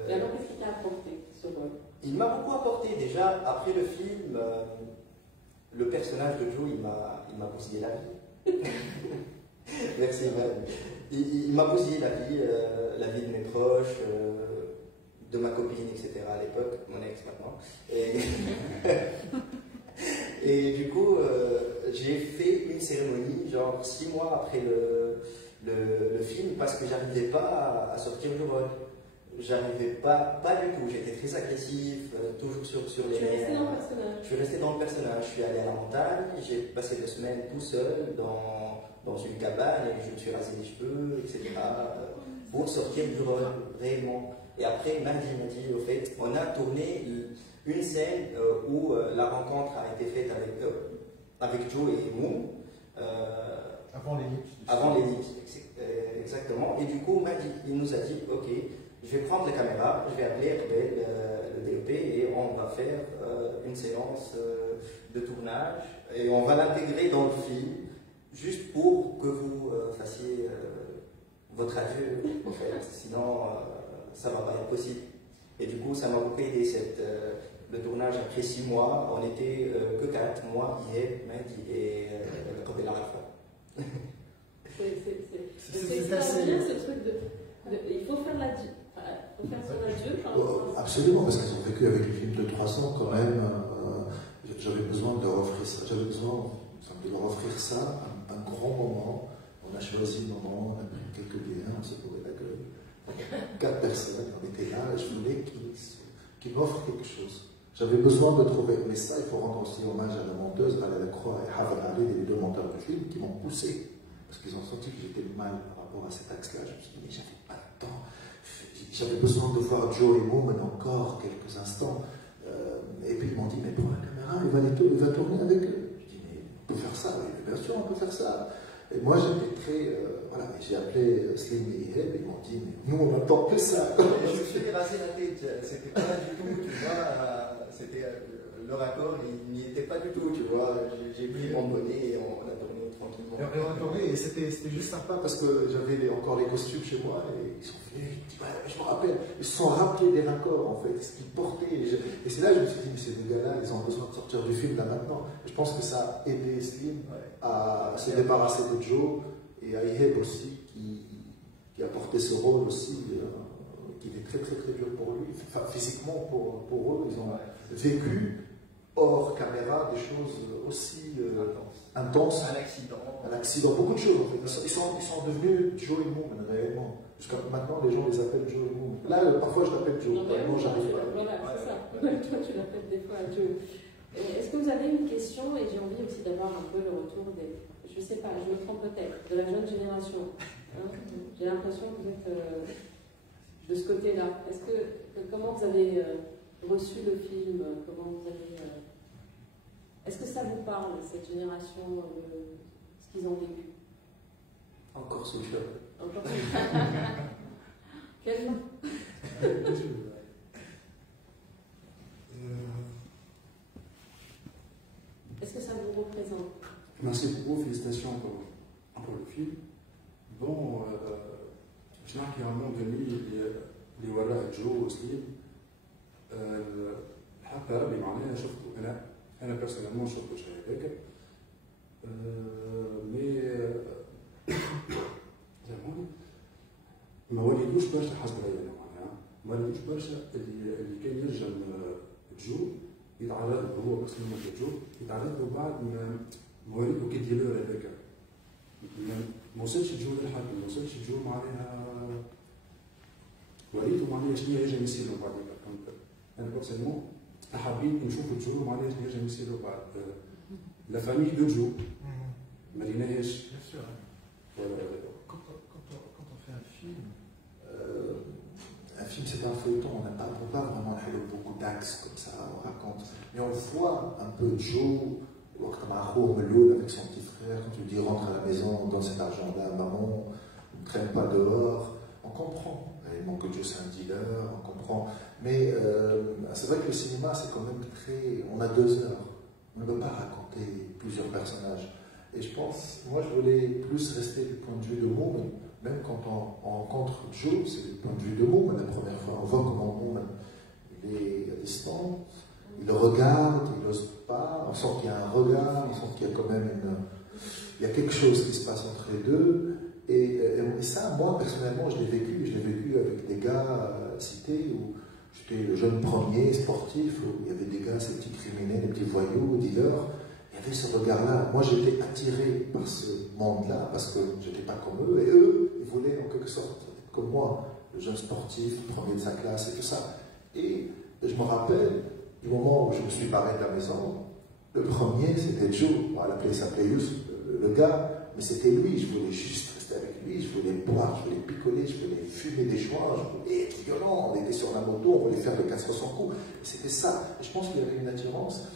Et alors, qu'est-ce qu'il t'a apporté ce rôle? Il m'a beaucoup apporté. Déjà, après le film, le personnage de Joe, il m'a bousillé la vie. Merci, Val. Il m'a bousillé la vie de mes proches, de ma copine, etc. à l'époque, mon ex maintenant. Et du coup, j'ai fait une cérémonie, genre 6 mois après le film, parce que j'arrivais pas à sortir du rôle. J'arrivais pas du tout, j'étais très agressif, toujours sur les nerfs. Je suis resté dans le personnage, je suis allé à la montagne, j'ai passé 2 semaines tout seul dans une cabane et je me suis rasé les cheveux, etc. pour sortir du rôle, réellement. Et après, Mehdi m'a dit, au fait, on a tourné une scène où la rencontre a été faite avec Joe et Moon. Avant l'ellipse. Avant l'ellipse, exactement. Et du coup, il nous a dit, ok, je vais prendre les caméras, je vais appeler le DOP et on va faire une séance de tournage et on va l'intégrer dans le film juste pour que vous fassiez votre adieu, en fait. Sinon, ça ne va pas être possible. Et du coup, ça m'a beaucoup aidé le tournage. Après 6 mois, on n'était que 4, moi, Yeb, Mehdi et Qabel Arafa. C'est extraordinaire ce truc il faut faire l'adieu. Faut faire son adieu. Absolument, parce qu'ils ont vécu avec le film de 3 ans quand même. J'avais besoin de leur offrir ça. J'avais besoin de leur offrir ça, un grand moment. On a choisi le moment, on a pris quelques bières, on s'est bourré la gueule. 4 personnes, on était là, et je voulais qu'ils m'offrent quelque chose. J'avais besoin de trouver, mais ça, il faut rendre aussi hommage à la monteuse, Valérie Lacroix et Haval Ali, les 2 monteurs du film, qui m'ont poussé. Parce qu'ils ont senti que j'étais mal par rapport à cet axe-là. Je me suis dit, mais j'avais pas le temps. J'avais besoin de voir Joe et Moomin encore quelques instants. Et puis ils m'ont dit, mais prends la caméra, il va tourner avec eux. Je dis, mais on peut faire ça, oui, bien sûr, on peut faire ça. Et moi, j'étais très. Voilà, j'ai appelé Slim et Iheb, et ils m'ont dit, mais nous, on n'attend que ça. Je me suis rasé la tête, c'était pas du tout, tu vois, c'était le raccord, il n'y était pas du tout, tu vois. J'ai pris mon bonnet et on a tourné tranquillement. Et on a tourné, et c'était juste sympa parce que j'avais encore les costumes chez moi, et ils sont venus, ils disent, ouais, je me rappelle, ils se sont rappelés des raccords en fait, ce qu'ils portaient. Et c'est là que je me suis dit, mais ces 2 gars-là, ils ont besoin de sortir du film là maintenant. Et je pense que ça a aidé Slim à se débarrasser de Joe, et à Iheb aussi, qui a porté ce rôle aussi, qui était très très très dur pour lui. Enfin, physiquement, pour eux, ils ont vécu hors caméra des choses aussi intenses. Un accident, beaucoup de choses en fait. Ils sont devenus Joe et Moon réellement. Jusqu'à maintenant, les gens les appellent Joe et Moon. Là, parfois je l'appelle Joe. Moi, j'arrive pas. Voilà, c'est ça. Toi, tu l'appelles des fois Joe. Est-ce que vous avez une question? Et j'ai envie aussi d'avoir un peu le retour des. Je sais pas, je me trompe peut-être, de la jeune génération. Hein, j'ai l'impression que vous êtes de ce côté-là. Comment vous avez reçu le film? Comment vous avez. Est-ce que ça vous parle, cette génération, ce qu'ils ont vécu? Encore sous le choc. Encore sous le choc. Quel nom? Est-ce que ça vous représente? Merci beaucoup, félicitations pour le film. Bon, je crois qu'il y a un moment donné, اللي وراه جو وسليم الحق اللي معناها شفته انا بيرسونيلمون شفته شيء هذاك مي زعما ما وليدوش برشا حسب رايي انا معناها ما وليدوش برشا اللي كان ينجم جو يتعرض له هو بيرسونيلمون جو يتعرض له بعد ما وليدو كي ديلور هذاك ما وصلش جو للحق ما وصلش جو معناها وريته معناها شنو ينجم يصير له بعد انا بيرسونيلمون حابين نشوفوا جو معناها شنو ينجم يصير له بعد لا فامille de جو ما ليناهاش. Quand on fait un film, c'est un feuilleton, on ne peut pas vraiment aller beaucoup d'axes comme ça, on raconte. Mais on voit un peu Joe, avec son petit frère, quand tu lui dis rentre à la maison, donne cet argent-là à maman, ne traîne pas dehors, on comprend réellement que Joe c'est un dealer, on comprend. Mais c'est vrai que le cinéma c'est quand même très. On a 2 heures, on ne peut pas raconter plusieurs personnages. Et je pense, moi je voulais plus rester du point de vue de Moon, même quand on rencontre Joe, c'est du point de vue de Moon, la première fois, on voit comment Moon il est à distance, il le regarde, il n'ose pas, on sent qu'il y a un regard, on sent qu'il y a quand même il y a quelque chose qui se passe entre les deux. Et ça, moi personnellement, je l'ai vécu avec des gars cités où j'étais le jeune premier sportif, où il y avait des gars, ces petits criminels, des petits voyous, dealers. Il y avait ce regard-là. Moi, j'étais attiré par ce monde-là parce que je n'étais pas comme eux. Et eux, ils voulaient en quelque sorte être comme moi, le jeune sportif, le premier de sa classe et tout ça. Et je me rappelle du moment où je me suis barré de la maison, le premier, c'était Joe. Bon, il s'appelait Yus, le gars, mais c'était lui. Je voulais juste rester avec lui. Je voulais boire, je voulais picoler, je voulais fumer des joints, je voulais être violent. On était sur la moto, on voulait faire de 400 coups. C'était ça. Et je pense qu'il y avait une attirance.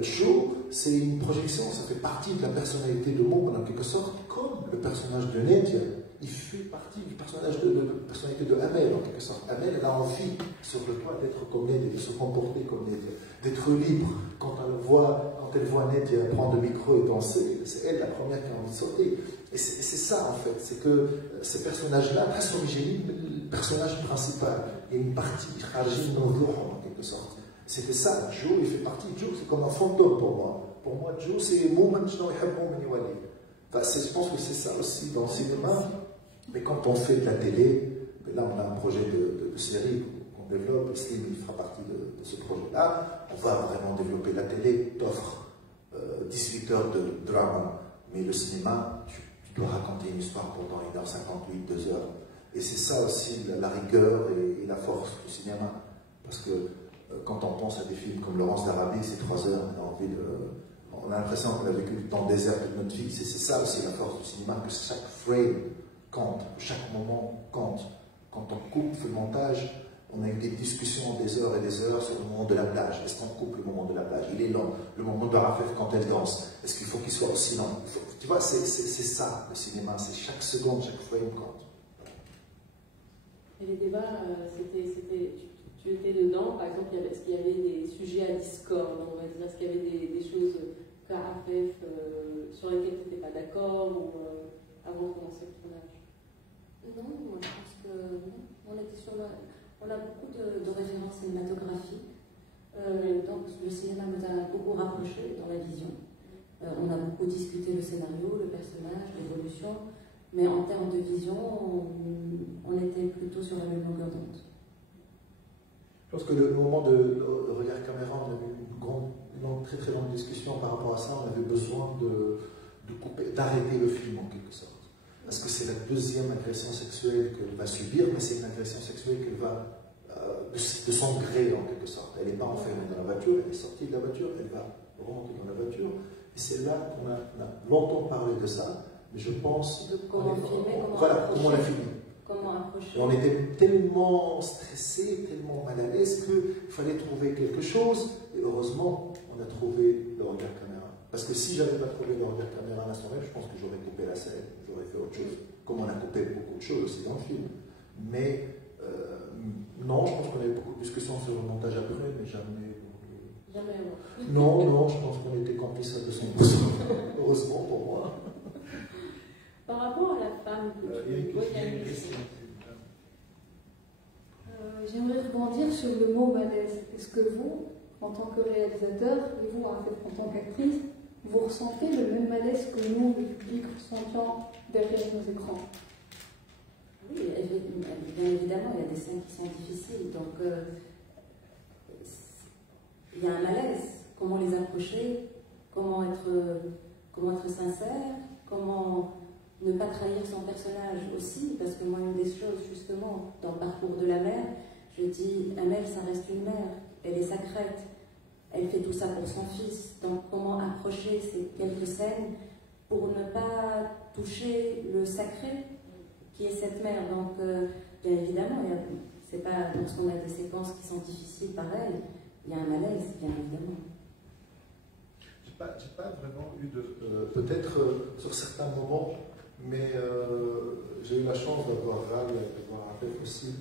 Joe, c'est une projection, ça fait partie de la personnalité de Mo, en quelque sorte, comme le personnage de Nadia. Il fait partie du personnage de personnalité de Amel, en quelque sorte. Amel, elle a envie sur le toit d'être comme Nadia, de se comporter comme Nadia, d'être libre. Quand elle voit Nadia prendre le micro et danser, c'est elle la première qui a envie de sauter. Et c'est ça, en fait, c'est que ces personnages-là, le personnage principal, il y a une partie fragile dans le en quelque sorte. C'était ça, Joe, il fait partie. Joe, c'est comme un fantôme pour moi. Pour moi, Joe, c'est moment je pense que c'est ça aussi dans le cinéma. Mais quand on fait de la télé, là on a un projet de série qu'on développe, et Slim il fera partie de ce projet-là, on va vraiment développer la télé, t'offre 18 heures de drama, mais le cinéma, tu dois raconter une histoire pendant 1h58, 2 heures. Et c'est ça aussi la rigueur et la force du cinéma. Parce que quand on pense à des films comme Laurence d'Arabie, c'est 3 heures, on a l'impression qu'on a vécu dans le désert de notre vie. C'est ça aussi la force du cinéma, que chaque frame compte, chaque moment compte. Quand on coupe le montage, on a eu des discussions des heures et des heures sur le moment de la plage. Est-ce qu'on coupe le moment de la plage? Il est long. Le moment de Rafef quand elle danse, est-ce qu'il faut qu'il soit aussi long? Tu vois, c'est ça le cinéma, c'est chaque seconde, chaque frame compte. Et les débats, tu étais dedans, par exemple, est-ce qu'il y avait des sujets à discorde, on va dire, est-ce qu'il y avait des choses KAFF sur lesquelles tu n'étais pas d'accord ou avant de commencer le tournage? Non, moi je pense que non. On a beaucoup de références cinématographiques, donc le cinéma nous a beaucoup rapprochés dans la vision. On a beaucoup discuté le scénario, le personnage, l'évolution, mais en termes de vision, on était plutôt sur la même longueur d'onde. Je pense que le moment de regard caméra, on a eu une très très longue discussion par rapport à ça. On avait besoin d'arrêter le film en quelque sorte. Parce que c'est la deuxième agression sexuelle qu'elle va subir, mais c'est une agression sexuelle qu'elle va de son gré en quelque sorte. Elle n'est pas enfermée dans la voiture, elle est sortie de la voiture, elle va rentrer dans la voiture. Et c'est là qu'on a longtemps parlé de ça, mais je pense... De comment filmer, comment la filmer. Comment approcher. Et on était tellement stressés, tellement mal à l'aise qu'il fallait trouver quelque chose. Et heureusement, on a trouvé le regard caméra. Parce que si j'avais pas trouvé le regard caméra à l'instant même, je pense que j'aurais coupé la scène, j'aurais fait autre chose. Comme on a coupé beaucoup de choses aussi dans le film. Mais non, je pense qu'on a eu beaucoup de discussions sur le montage après, mais jamais. Jamais. Non, je pense qu'on était complices à 200%. Heureusement pour moi. Par rapport à la femme que tu J'aimerais rebondir sur le mot malaise. Est-ce que vous, en tant que réalisateur, et vous, en fait, en tant qu'actrice, vous ressentez le même malaise que nous, le public, ressentant derrière nos écrans? Oui, bien évidemment, il y a des scènes qui sont difficiles. Donc, il y a un malaise. Comment les approcher? Comment être sincère? Comment ne pas trahir son personnage aussi? Parce que moi, une des choses, justement, dans le parcours de la mère, je dis, Amel, ça reste une mère. Elle est sacrée. Elle fait tout ça pour son fils. Donc, comment approcher ces quelques scènes pour ne pas toucher le sacré qui est cette mère? Donc, bien évidemment, c'est pas lorsqu'on a des séquences qui sont difficiles pareil, il y a un malaise, bien évidemment. J'ai pas vraiment eu de... peut-être sur certains moments, mais j'ai eu la chance d'avoir Ral et d'avoir Raphaël aussi,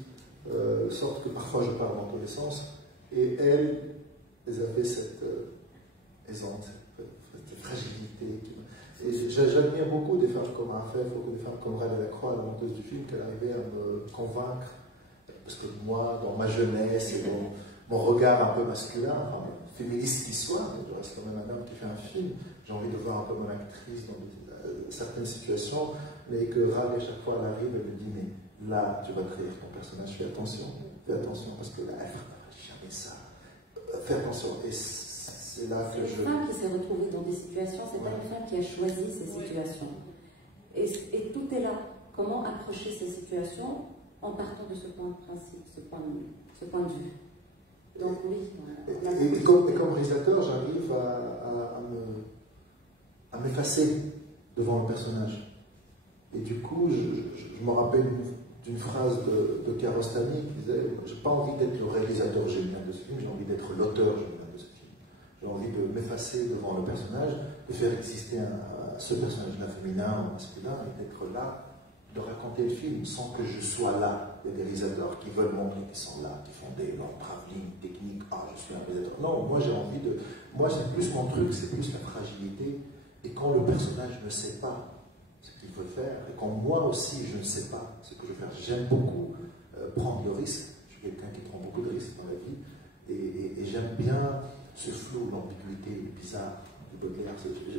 sorte que parfois je parle dans tous les sens, et elles avaient cette aisance, cette fragilité. Et j'admire beaucoup des femmes comme Raphaël, beaucoup des femmes comme Ral et Lacroix, la monteuse du film, qu'elle arrivait à me convaincre, parce que moi, dans ma jeunesse et dans mon regard un peu masculin, enfin, féministe qui soit, je reste quand même un homme qui fait un film, j'ai envie de voir un peu mon actrice dans certaines situations, mais que Ral, à chaque fois, elle arrive, elle me dit, mais là, tu vas trahir ton personnage, fais attention, parce que là, elle ne fera jamais ça. Fais attention. Et c'est là que c'est une femme qui s'est retrouvée dans des situations, c'est pas une femme qui a choisi ces situations. Et tout est là. Comment approcher ces situations en partant de ce point de principe, ce point de vue. Donc oui. Et comme réalisateur, j'arrive à m'effacer devant le personnage. Et du coup, je me rappelle d'une phrase de Kiarostami qui disait « J'ai pas envie d'être le réalisateur génial de ce film, j'ai envie d'être l'auteur génial de ce film. j'ai envie de m'effacer devant le personnage, de faire exister ce personnage-là féminin ou masculin et d'être là, de raconter le film sans que je sois là. Il y a des réalisateurs qui veulent montrer qu'ils sont là, qui font leur travelling technique. Ah, je suis un réalisateur. Non, moi j'ai envie de. Moi, c'est plus mon truc, c'est plus la fragilité. Et quand le personnage ne sait pas ce qu'il veut faire, et quand moi aussi je ne sais pas ce que je veux faire, j'aime beaucoup prendre le risque. Je suis quelqu'un qui prend beaucoup de risques dans la vie. Et j'aime bien ce flou, l'ambiguïté, le bizarre du Baudelaire.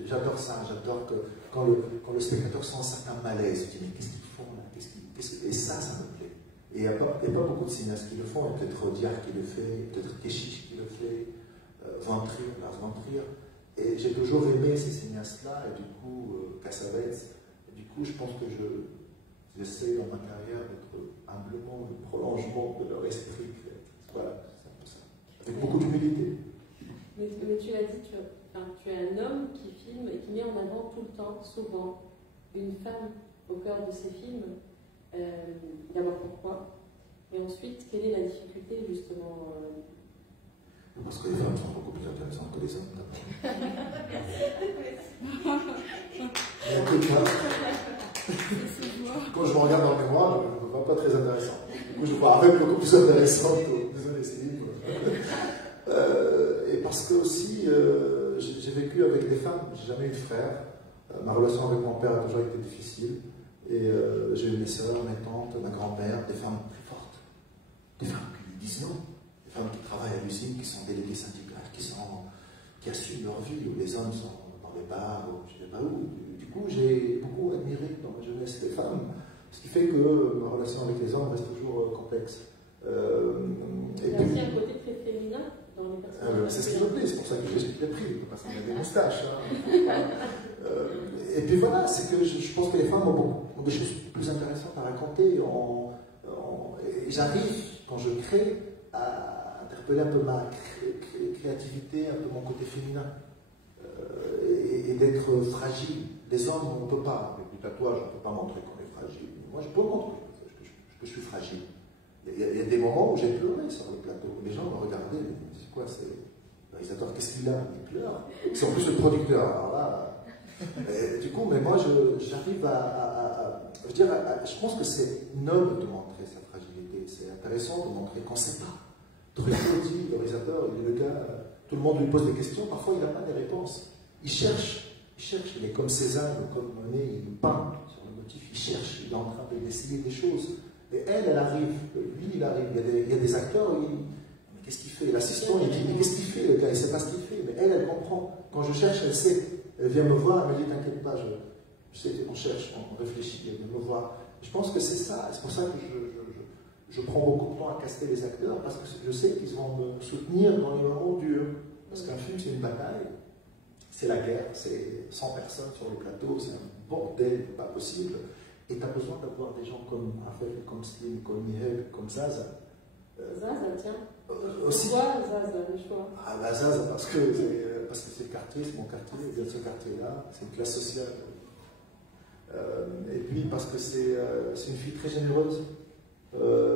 J'adore ça, j'adore que quand le spectateur sent un certain malaise, il dit mais qu'est-ce qu'ils font là, et ça me plaît. Et il n'y a pas beaucoup de cinéastes qui le font, peut-être Diar qui le fait, peut-être Keshish qui le fait, Lars von Trier. Et j'ai toujours aimé ces cinéastes-là, et du coup, Cassavetes, et du coup je pense que j'essaie dans ma carrière d'être humblement le prolongement de leur esprit. Voilà, c'est un peu ça. Avec beaucoup d'humilité. Mais tu l'as dit, tu es un homme qui filme et qui met en avant tout le temps, souvent, une femme au cœur de ses films. D'abord pourquoi? Et ensuite, quelle est la difficulté justement Parce que les femmes sont beaucoup plus intéressantes que les hommes. Quand je me regarde dans le mémoire, je ne me vois pas très intéressant. Du coup, je vois avec beaucoup plus intéressant que désolé, c'est libre. Et parce que aussi, j'ai vécu avec des femmes, j'ai jamais eu de frère. Ma relation avec mon père a toujours été difficile. Et j'ai eu mes soeurs, mes tantes, ma grand-mère, des femmes plus fortes. Des femmes qui lui disent non. Des femmes qui travaillent à l'usine, qui sont déléguées syndicales, qui assument leur vie, où les hommes sont dans les bars, ou je ne sais pas où. Du coup, j'ai beaucoup admiré dans ma jeunesse les femmes, ce qui fait que ma relation avec les hommes reste toujours complexe. Il y a aussi un côté très féminin dans les personnages. C'est ce qui me plaît, c'est pour ça que j'ai pris, parce qu'on a des moustaches. Et puis voilà, c'est que je pense que les femmes ont des choses plus intéressantes à raconter. Et j'arrive, quand je crée, à interpeller un peu ma créativité, un peu mon côté féminin. Et d'être fragile. Les hommes, on ne peut pas, avec du tatouage, on ne peut pas montrer qu'on est fragile. Moi, je peux montrer que je suis fragile. Il y a des moments où j'ai pleuré sur le plateau. Les gens me regardaient, ils me disaient quoi, c'est le réalisateur, qu'est-ce qu'il a? Il pleure. C'est en plus le producteur. Alors là, du coup, mais moi, j'arrive je je pense que c'est noble de montrer sa fragilité. C'est intéressant de montrer qu'on ne sait pas. Truffaut dit, le réalisateur, le gars, tout le monde lui pose des questions, parfois il n'a pas des réponses. Il cherche, il est comme Cézanne ou comme Monet, il peint sur le motif, il cherche, il est en train d'essayer des choses. Et elle arrive, lui il arrive, il y a des acteurs, mais qu'est-ce qu'il fait? L'assistant il dit, mais qu'est-ce qu'il fait? Le gars il ne sait pas ce qu'il fait, mais elle comprend. Quand je cherche, elle sait. Elle vient me voir, elle me dit, t'inquiète pas, je sais, on cherche, on réfléchit, elle vient me voir. Je pense que c'est ça, c'est pour ça que je prends beaucoup de temps à caster les acteurs, parce que je sais qu'ils vont me soutenir dans les moments durs. Parce qu'un film, c'est une bataille, c'est la guerre, c'est 100 personnes sur le plateau, c'est un bordel pas possible. Et tu as besoin d'avoir des gens comme Raphaël, comme Slim, comme Miheb, comme Zaza. Zaza, tiens. Aussi. Pourquoi Zaza, le choix? Ah bah Zaza, parce que c'est le quartier, c'est mon quartier, il vient de ce quartier-là, c'est une classe sociale. Et puis parce que c'est une fille très généreuse,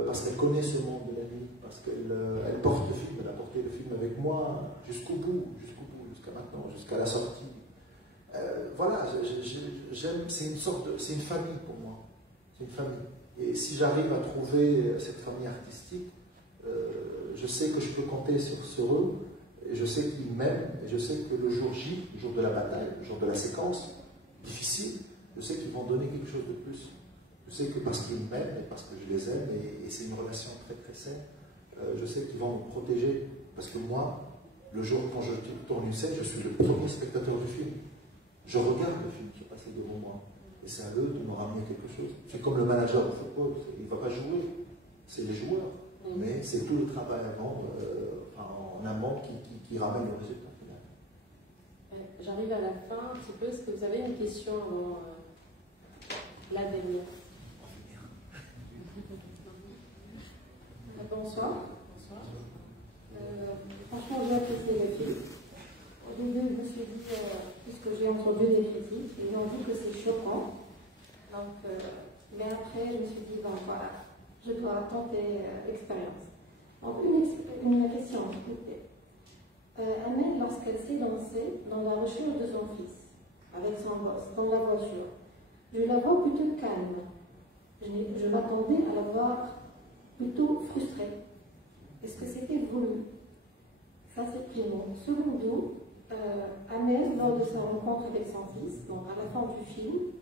parce qu'elle connaît ce monde de la nuit, parce qu'elle porte le film, elle a porté le film avec moi jusqu'au bout, jusqu'à maintenant, jusqu'à la sortie. Voilà, j'aime, c'est une famille pour moi, c'est une famille. Et si j'arrive à trouver cette famille artistique, je sais que je peux compter sur eux, et je sais qu'ils m'aiment, et je sais que le jour J, le jour de la bataille, le jour de la séquence difficile, je sais qu'ils vont donner quelque chose de plus. Je sais que parce qu'ils m'aiment et parce que je les aime, et c'est une relation très très saine, je sais qu'ils vont me protéger. Parce que moi, le jour quand je tourne une scène, je suis le premier spectateur du film. Je regarde le film qui est passé devant moi. Et c'est à eux de me ramener quelque chose. C'est comme le manager de football, il ne va pas jouer, c'est les joueurs. Mais c'est tout le travail avant, en amont qui ramène le résultat final. J'arrive à la fin un petit peu. Est-ce que vous avez une question avant la dernière? Bonsoir. Franchement, j'ai apprécié le film. Au début, je me suis dit, puisque j'ai entendu des critiques, ils ont dit que c'est choquant. Donc, mais après, je me suis dit, bon, voilà, je dois tenter l'expérience. Donc, une question, s'il vous plaît. Amel, lorsqu'elle s'est lancée dans la recherche de son fils, avec son boss, dans la voiture, je la vois plutôt calme. Je m'attendais à la voir plutôt frustrée. Est-ce que c'était voulu? Ça, c'est primo. Secondo, Amel, lors de sa rencontre avec son fils, donc à la fin du film,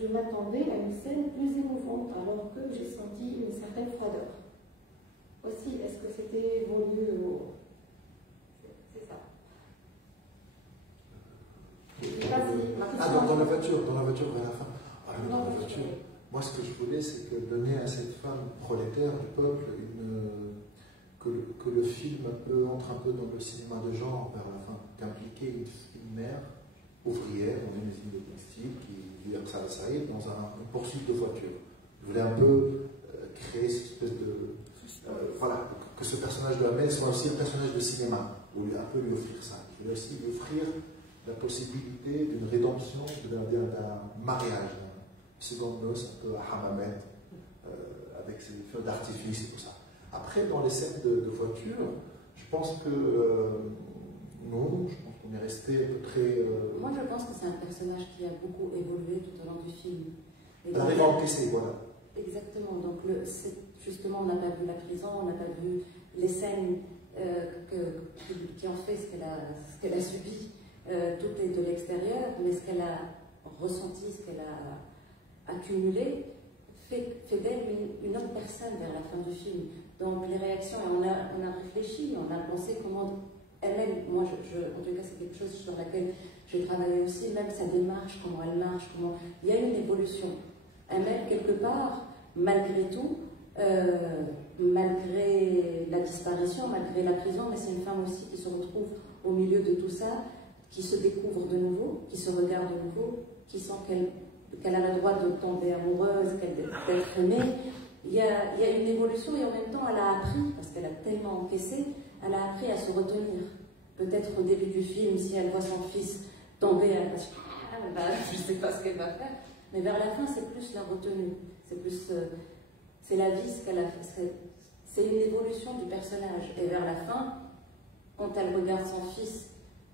je m'attendais à une scène plus émouvante, alors que j'ai senti une certaine froideur. Aussi, est-ce que c'était voulu ou... C'est ça. Dans la voiture vers la fin. Dans la voiture. Moi, ce que je voulais, c'est que donner à cette femme prolétaire du peuple que le film entre un peu dans le cinéma de genre vers la fin, qu'impliquer une mère ouvrière dans une usine de textile qui vit à Saïd dans une poursuite de voiture. Je voulais un peu créer cette espèce de... voilà, que ce personnage de Amel soit aussi un personnage de cinéma, ou un peu lui offrir ça. Je voulais aussi lui offrir la possibilité d'une rédemption, d'un mariage, d'une seconde noce, un peu à Hammamet, avec ses feux d'artifice et tout ça. Après, dans les scènes de voiture, je pense que non, je pense qu'on est resté à peu près... Moi, je pense que c'est un personnage qui a beaucoup évolué tout au long du film. Elle arrive à encaisser, voilà. Exactement. Donc, justement, on n'a pas vu la prison, on n'a pas vu les scènes qui ont fait ce qu'elle a subi. Tout est de l'extérieur, mais ce qu'elle a ressenti, ce qu'elle a accumulé, fait d'elle une autre personne vers la fin du film. Donc les réactions, on a réfléchi, on a pensé comment elle, moi, en tout cas, c'est quelque chose sur laquelle j'ai travaillé aussi, même sa démarche, comment elle marche, il y a une évolution. Elle, quelque part, malgré tout, malgré la disparition, malgré la prison, mais c'est une femme aussi qui se retrouve au milieu de tout ça, qui se découvre de nouveau, qui se regarde de nouveau, qui sent qu'elle a le droit de tomber amoureuse, d'être aimée. Il y a une évolution et en même temps elle a appris, parce qu'elle a tellement encaissé, elle a appris à se retenir. Peut-être au début du film, si elle voit son fils tomber, elle va se dire je ne sais pas ce qu'elle va faire. Mais vers la fin, c'est plus la retenue. C'est la vie, ce qu'elle a fait. C'est une évolution du personnage. Et vers la fin, quand elle regarde son fils,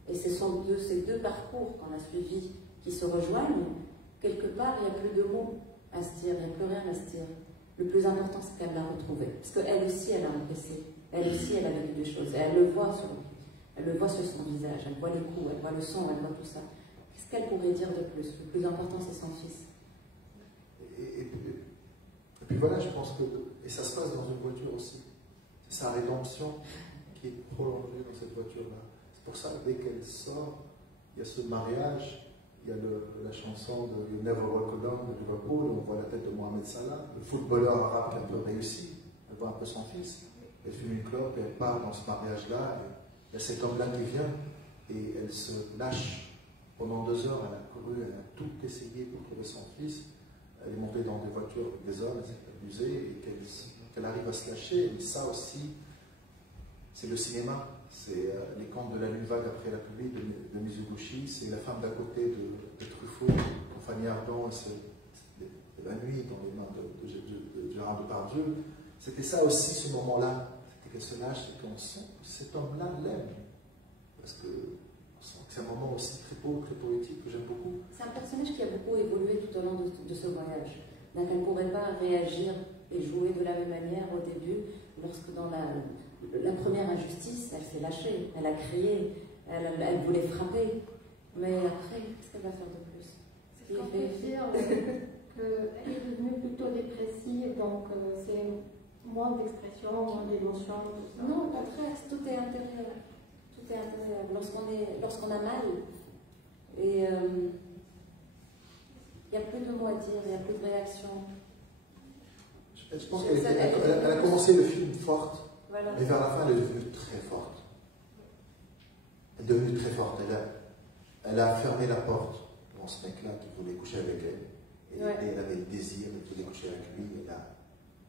et c'est ces deux parcours qu'on a suivis qui se rejoignent, quelque part, il n'y a plus de mots à se dire, il n'y a plus rien à se dire. Le plus important, c'est qu'elle l'a retrouvé. Parce qu'elle aussi, elle a encaissé. Elle aussi, elle a vécu des choses. Et elle le voit sur son visage. Elle voit les coups, elle voit le sang, elle voit tout ça. Qu'est-ce qu'elle pourrait dire de plus? Le plus important, c'est son fils. Et puis voilà, je pense que... Et ça se passe dans une voiture aussi. C'est sa rédemption qui est prolongée dans cette voiture-là. C'est pour ça que dès qu'elle sort, il y a ce mariage. Il y a la chanson de You Never Walk Alone de Liverpool, on voit la tête de Mohamed Salah, le footballeur arabe qui a un peu réussi. Elle voit un peu son fils. Elle fume une clope et elle part dans ce mariage-là. Il y a cet homme-là qui vient et elle se lâche. Pendant 2 heures, elle a couru, elle a tout essayé pour trouver son fils. Elle est montée dans des voitures avec des hommes, elle s'est amusée et qu'elle arrive à se lâcher. Et ça aussi, c'est le cinéma. C'est les contes de la lune vague après la pluie de Mizoguchi, c'est la femme d'à côté de Truffaut, quand Fanny Ardant la nuit dans les mains de Gérard Depardieu. C'était ça aussi, ce moment-là. C'était qu'elle se lâche et qu'on sent que cet homme-là l'aime. Parce qu'on sent que c'est un moment aussi très beau, très poétique, que j'aime beaucoup. C'est un personnage qui a beaucoup évolué tout au long de ce voyage. Donc elle ne pourrait pas réagir et jouer de la même manière au début, lorsque dans la première injustice, elle s'est lâchée, elle a crié, elle voulait frapper. Mais après, qu'est-ce qu'elle va faire de plus? C'est ce qu'on peut dire qu'elle est devenue plutôt dépressive, donc c'est moins d'expression, moins d'émotion, tout ça. Non, au contraire, tout est intérieur. Tout est intérieur. Lorsqu'on a mal, et il n'y a plus de mots à dire, il n'y a plus de réaction. Je pense qu'elle a commencé le film forte. Voilà. Mais vers la fin, elle est devenue très forte. Elle est devenue très forte. Elle a fermé la porte devant ce mec-là qui voulait coucher avec elle. Et elle avait le désir, elle voulait coucher avec lui.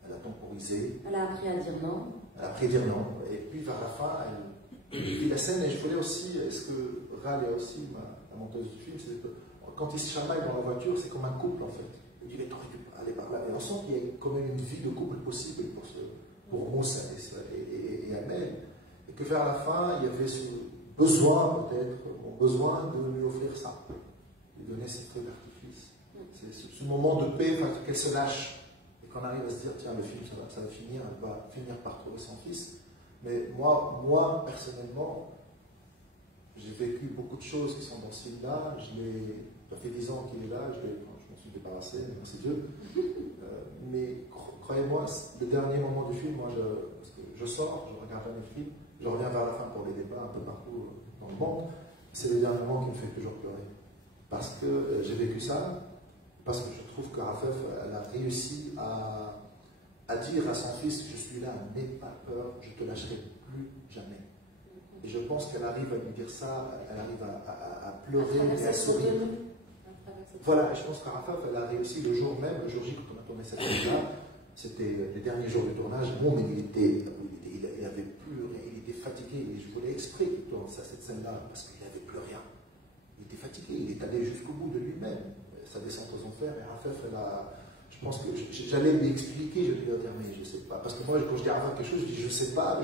Elle a temporisé. Elle a appris à dire non. Elle a appris à dire non. Et puis vers la fin, puis la scène, et je voulais aussi, est-ce que Ral est aussi la monteuse du film, c'est que quand ils se chamaillent dans la voiture, c'est comme un couple en fait. Il dit, mais t'aurais dû aller par là. Et on sent qu'il y a quand même une vie de couple possible pour Moussa et Amel. et que vers la fin, il y avait ce besoin, peut-être, mon besoin de lui offrir ça, lui donner ces feux d'artifice. C'est ce moment de paix, qu'elle se lâche, et qu'on arrive à se dire, tiens, le film, ça va finir, elle va finir par trouver son fils. Mais moi personnellement, j'ai vécu beaucoup de choses qui sont dans ce film-là. Ça fait 10 ans qu'il est là, je m'en suis débarrassé, merci Dieu. Mais croyez-moi, le dernier moment du film, moi, parce que je sors, je regarde un film, je reviens vers la fin pour les débats un peu partout dans le monde. C'est le dernier moment qui me fait toujours pleurer. Parce que j'ai vécu ça, parce que je trouve que Rafef, elle a réussi à dire à son fils, je suis là, n'aie pas peur, je te lâcherai plus jamais. Et je pense qu'elle arrive à lui dire ça, elle arrive à pleurer et à sourire. Voilà, et je pense qu'Arafat, elle a réussi le jour même, le jour J, quand on a tourné cette scène-là, c'était les derniers jours du tournage. Bon, mais il avait pleuré, il était fatigué, et je voulais exprès qu'il tourne cette scène-là, parce qu'il n'avait plus rien. Il était fatigué, il est allé jusqu'au bout de lui-même, sa descente aux enfers, et Arafat, je pense que j'allais lui expliquer, je lui dire, mais je ne sais pas. Parce que moi, quand je dis à quelque chose, je dis, je ne sais pas.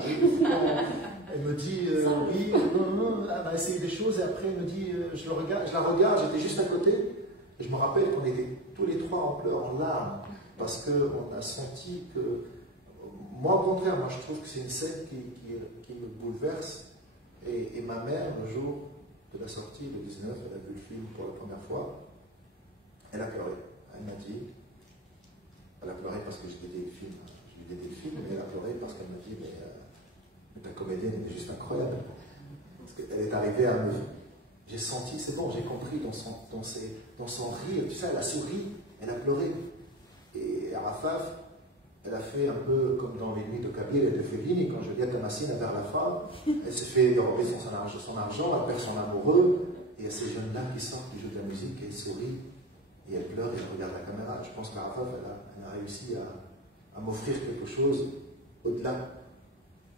Elle me dit, oui, non, elle va essayer des choses, et après, elle me dit, je la regarde, j'étais juste à côté. Et je me rappelle qu'on était tous les trois en pleurs, en larmes, parce qu'on a senti que. Moi, au contraire, moi, je trouve que c'est une scène qui me bouleverse. Et ma mère, le jour de la sortie, le 19, elle a vu le film pour la première fois. Elle a pleuré. Elle m'a dit. Elle a pleuré parce que je lui ai dit des films, mais elle a pleuré parce qu'elle m'a dit, mais ta comédienne était juste incroyable. Parce qu'elle est arrivée à me. J'ai senti, c'est bon, j'ai compris dans son rire, tu sais, elle a souri, elle a pleuré. Et Arafaf, elle a fait un peu comme dans Les Nuits de Kabyle et de Fellini, quand Juliette Amassine, vers la fin, elle s'est fait enlever son argent, elle perd son amoureux, et il y a ces jeunes-là qui sortent, qui jouent de la musique, et elle sourit, et elle pleure, et elle regarde la caméra. Je pense qu'Arafaf, elle a réussi à m'offrir quelque chose au-delà.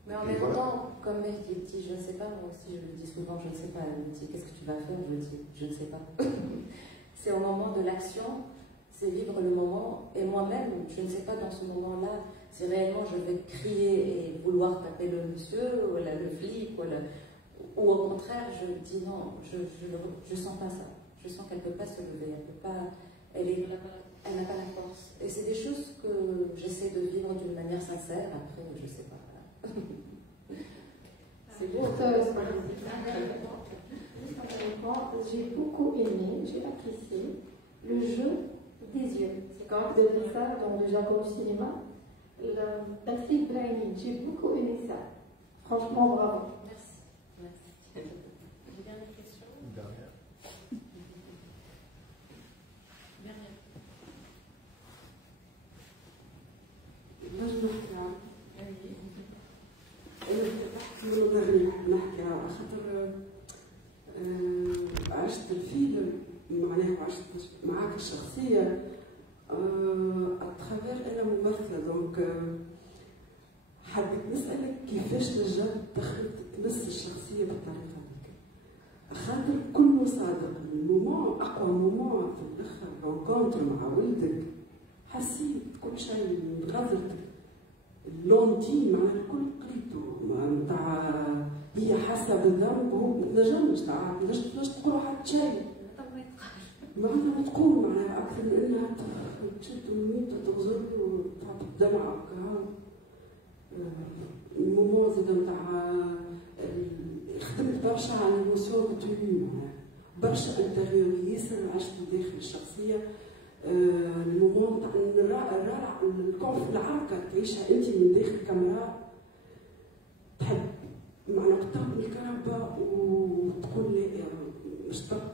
Mais en même temps, comme elle dit, je ne sais pas, moi aussi je le dis souvent, je ne sais pas, elle me dit, qu'est-ce que tu vas faire? Je lui dis, je ne sais pas. C'est au moment de l'action, c'est vivre le moment, et moi-même, je ne sais pas dans ce moment-là, si réellement je vais crier et vouloir taper le monsieur, ou le flic, ou au contraire, je dis non, je sens pas ça. Je sens qu'elle ne peut pas se lever, elle peut pas, elle n'a pas la force. Et c'est des choses que j'essaie de vivre d'une manière sincère, après, je ne sais pas. C'est beau. J'ai beaucoup aimé, j'ai apprécié le jeu des yeux. C'est quand vous avez ça dans le jargon du cinéma. Patrick Blaini, j'ai beaucoup aimé ça. Franchement, bravo. Merci. Une dernière question? Une dernière. عشت الفيلم معناها عشت معاك الشخصية أتخبر أنا ممثلة دونك حبيت نسألك كيفاش نجم دخلت تمس الشخصية بالطريقة هذيك خاطر كله صادق المومون أقوى مومون في الآخر رونكونتر مع ولدك حسيت كل شيء غادرت اللونتي مع الكل قريتو نتاع هي حاسه بالذنب وهو ما تنجمش تقول حتى شيء معناتها ما تقول معناها اكثر من انها تشد وميت تغزر وتعطي الدمعه هكا المومون زاد نتاع خدمت برشا على الموسيقى كتوني معناها برشا انتريوري ياسر عشت داخل الشخصيه المومون تاع الكونف العركه تعيشها انت من داخل الكاميرا تحب معناها تطلب الكهرباء وتقول لي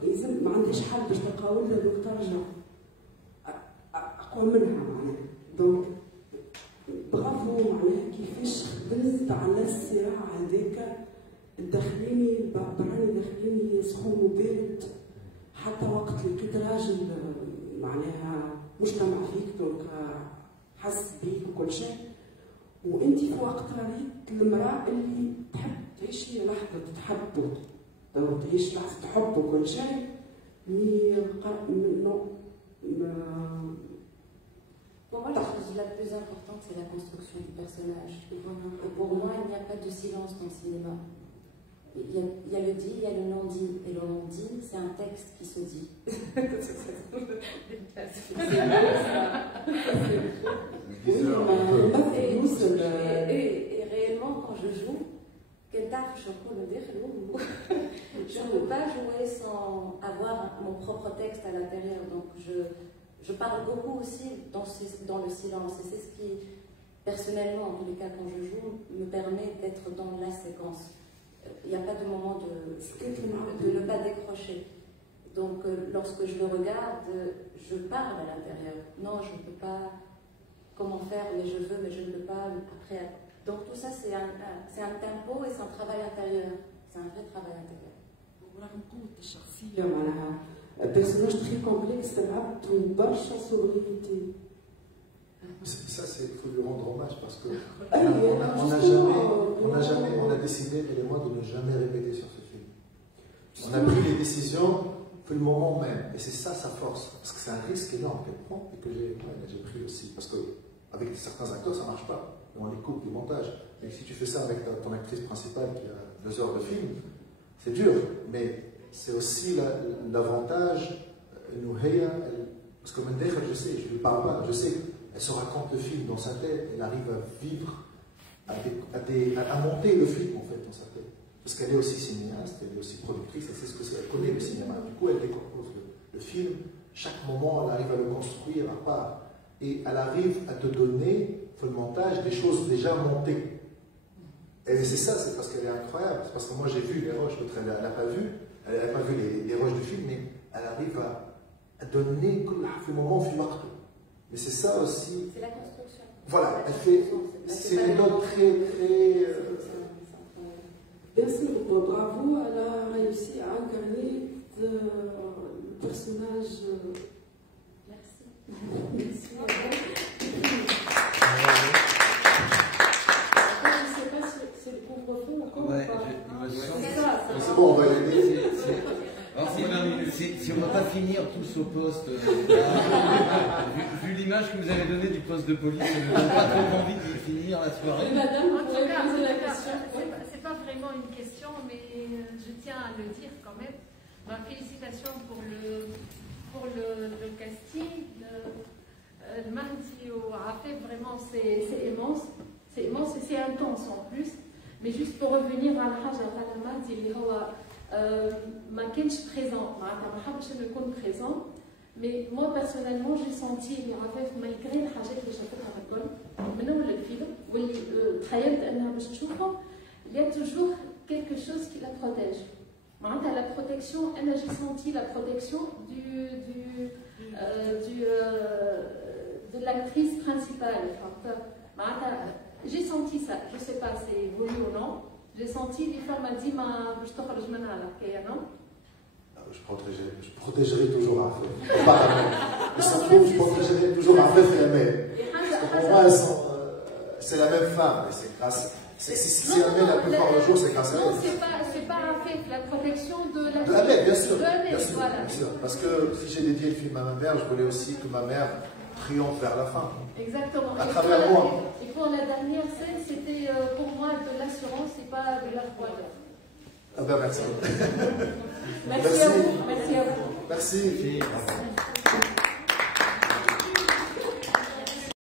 لازم ما عنديش حل باش تقاولها دوك ترجع اقوى منها معناها دونك برافو معناها كيفاش خدمت على الصراع هذاك الداخليني براني داخليني سخون وبارد حتى وقت لقيت راجل معناها مجتمع فيك دونك حس بيك وكل شيء وانت في وقت رأيت المرأة اللي تحب تعيش هي لحظة تحب تعيش لحظة حب وكل شيء Pour moi, la chose la plus importante, c'est la construction du personnage. Pour moi, il n'y a pas de silence dans le cinéma. Il y a le dit, il y a le non-dit. Et le non-dit, c'est un texte qui se dit. Et réellement, quand je joue, je ne peux pas jouer sans avoir mon propre texte à l'intérieur. Donc je parle beaucoup aussi dans le silence. Et c'est ce qui, personnellement, en tous les cas, quand je joue, me permet d'être dans la séquence. Il n'y a pas de moment de ne pas décrocher. Donc, lorsque je le regarde, je parle à l'intérieur. Non, je ne peux pas, comment faire, mais je veux, mais je ne peux pas. Après, donc, tout ça, c'est un tempo et c'est un travail intérieur. C'est un vrai travail intérieur. Un personnage très complexe, une barche en sobriété. Ça, il faut lui rendre hommage parce que on a décidé, elle et moi, de ne jamais répéter sur ce film. On a pris les décisions pour le moment même. Et c'est ça sa force. Parce que c'est un risque énorme qu'elle prend et que j'ai pris aussi. Parce qu'avec certains acteurs, ça ne marche pas. On les coupe du montage. Et si tu fais ça avec ton actrice principale qui a 2 heures de film, c'est dur. Mais c'est aussi l'avantage, parce que Mendechel, je sais, je ne lui parle pas, je sais. Elle se raconte le film dans sa tête, elle arrive à vivre, à monter le film en fait dans sa tête. Parce qu'elle est aussi cinéaste, elle est aussi productrice, elle sait ce que c'est, elle connaît le cinéma. Du coup, elle décompose le film, chaque moment, elle arrive à le construire à part. Et elle arrive à te donner, pour le montage, des choses déjà montées. Et c'est ça, c'est parce qu'elle est incroyable. C'est parce que moi j'ai vu les rushs, l'autre elle n'a pas vu, elle n'a pas vu les rushs du film, mais elle arrive à donner le moment film marqué. Mais c'est ça aussi. C'est la construction. Voilà, elle fait. C'est une note très. Merci beaucoup. Bravo, elle a réussi à incarner le personnage. Merci. Merci. Je ne sais pas si c'est le couvre-feu encore ou pas. C'est bon, on va l'aider. Si on ne va pas finir tous au poste, vu l'image que vous avez donnée du poste de police, ça ne donne pas trop envie de finir la soirée. Madame, vous pouvez poser la question. C'est pas vraiment une question, mais je tiens à le dire quand même. Ma félicitation pour le casting. Mahdi a fait vraiment, c'est immense. C'est immense et c'est intense en plus. Mais juste pour revenir à l'âge de Mahdi, ما كانش présent, ما حبش نكون présent, mais moi personnellement j'ai senti اللي عفاف malgré الحاجات اللي شافتها بالكل من اول الفيلم واللي تخيلت انها باش تشوفهم, il y a toujours quelque chose qui la protège. معناتها la protection, j'ai senti la protection de l'actrice principale. J'ai senti ça, je ne sais pas si c'est voulu ou non. J'ai senti les femmes m'ont dit je تخرج منها الحكايه, non? Je protégerai toujours Afef. Mais ça trouve, je protégerai toujours Afef et Amel. Pour moi, c'est la même femme. Si Amel a pu voir le jour, c'est grâce à elle. Non, c'est pas Afef, la protection de la de Amel, bien sûr. Voilà. Bien sûr. Parce que si j'ai dédié le film à ma mère, je voulais aussi que ma mère triomphe vers la fin. Exactement. À travers moi. Et pour la dernière scène, c'était pour moi de l'assurance et pas de la froideur. Ah ben merci. Merci à vous. Merci à vous. Merci.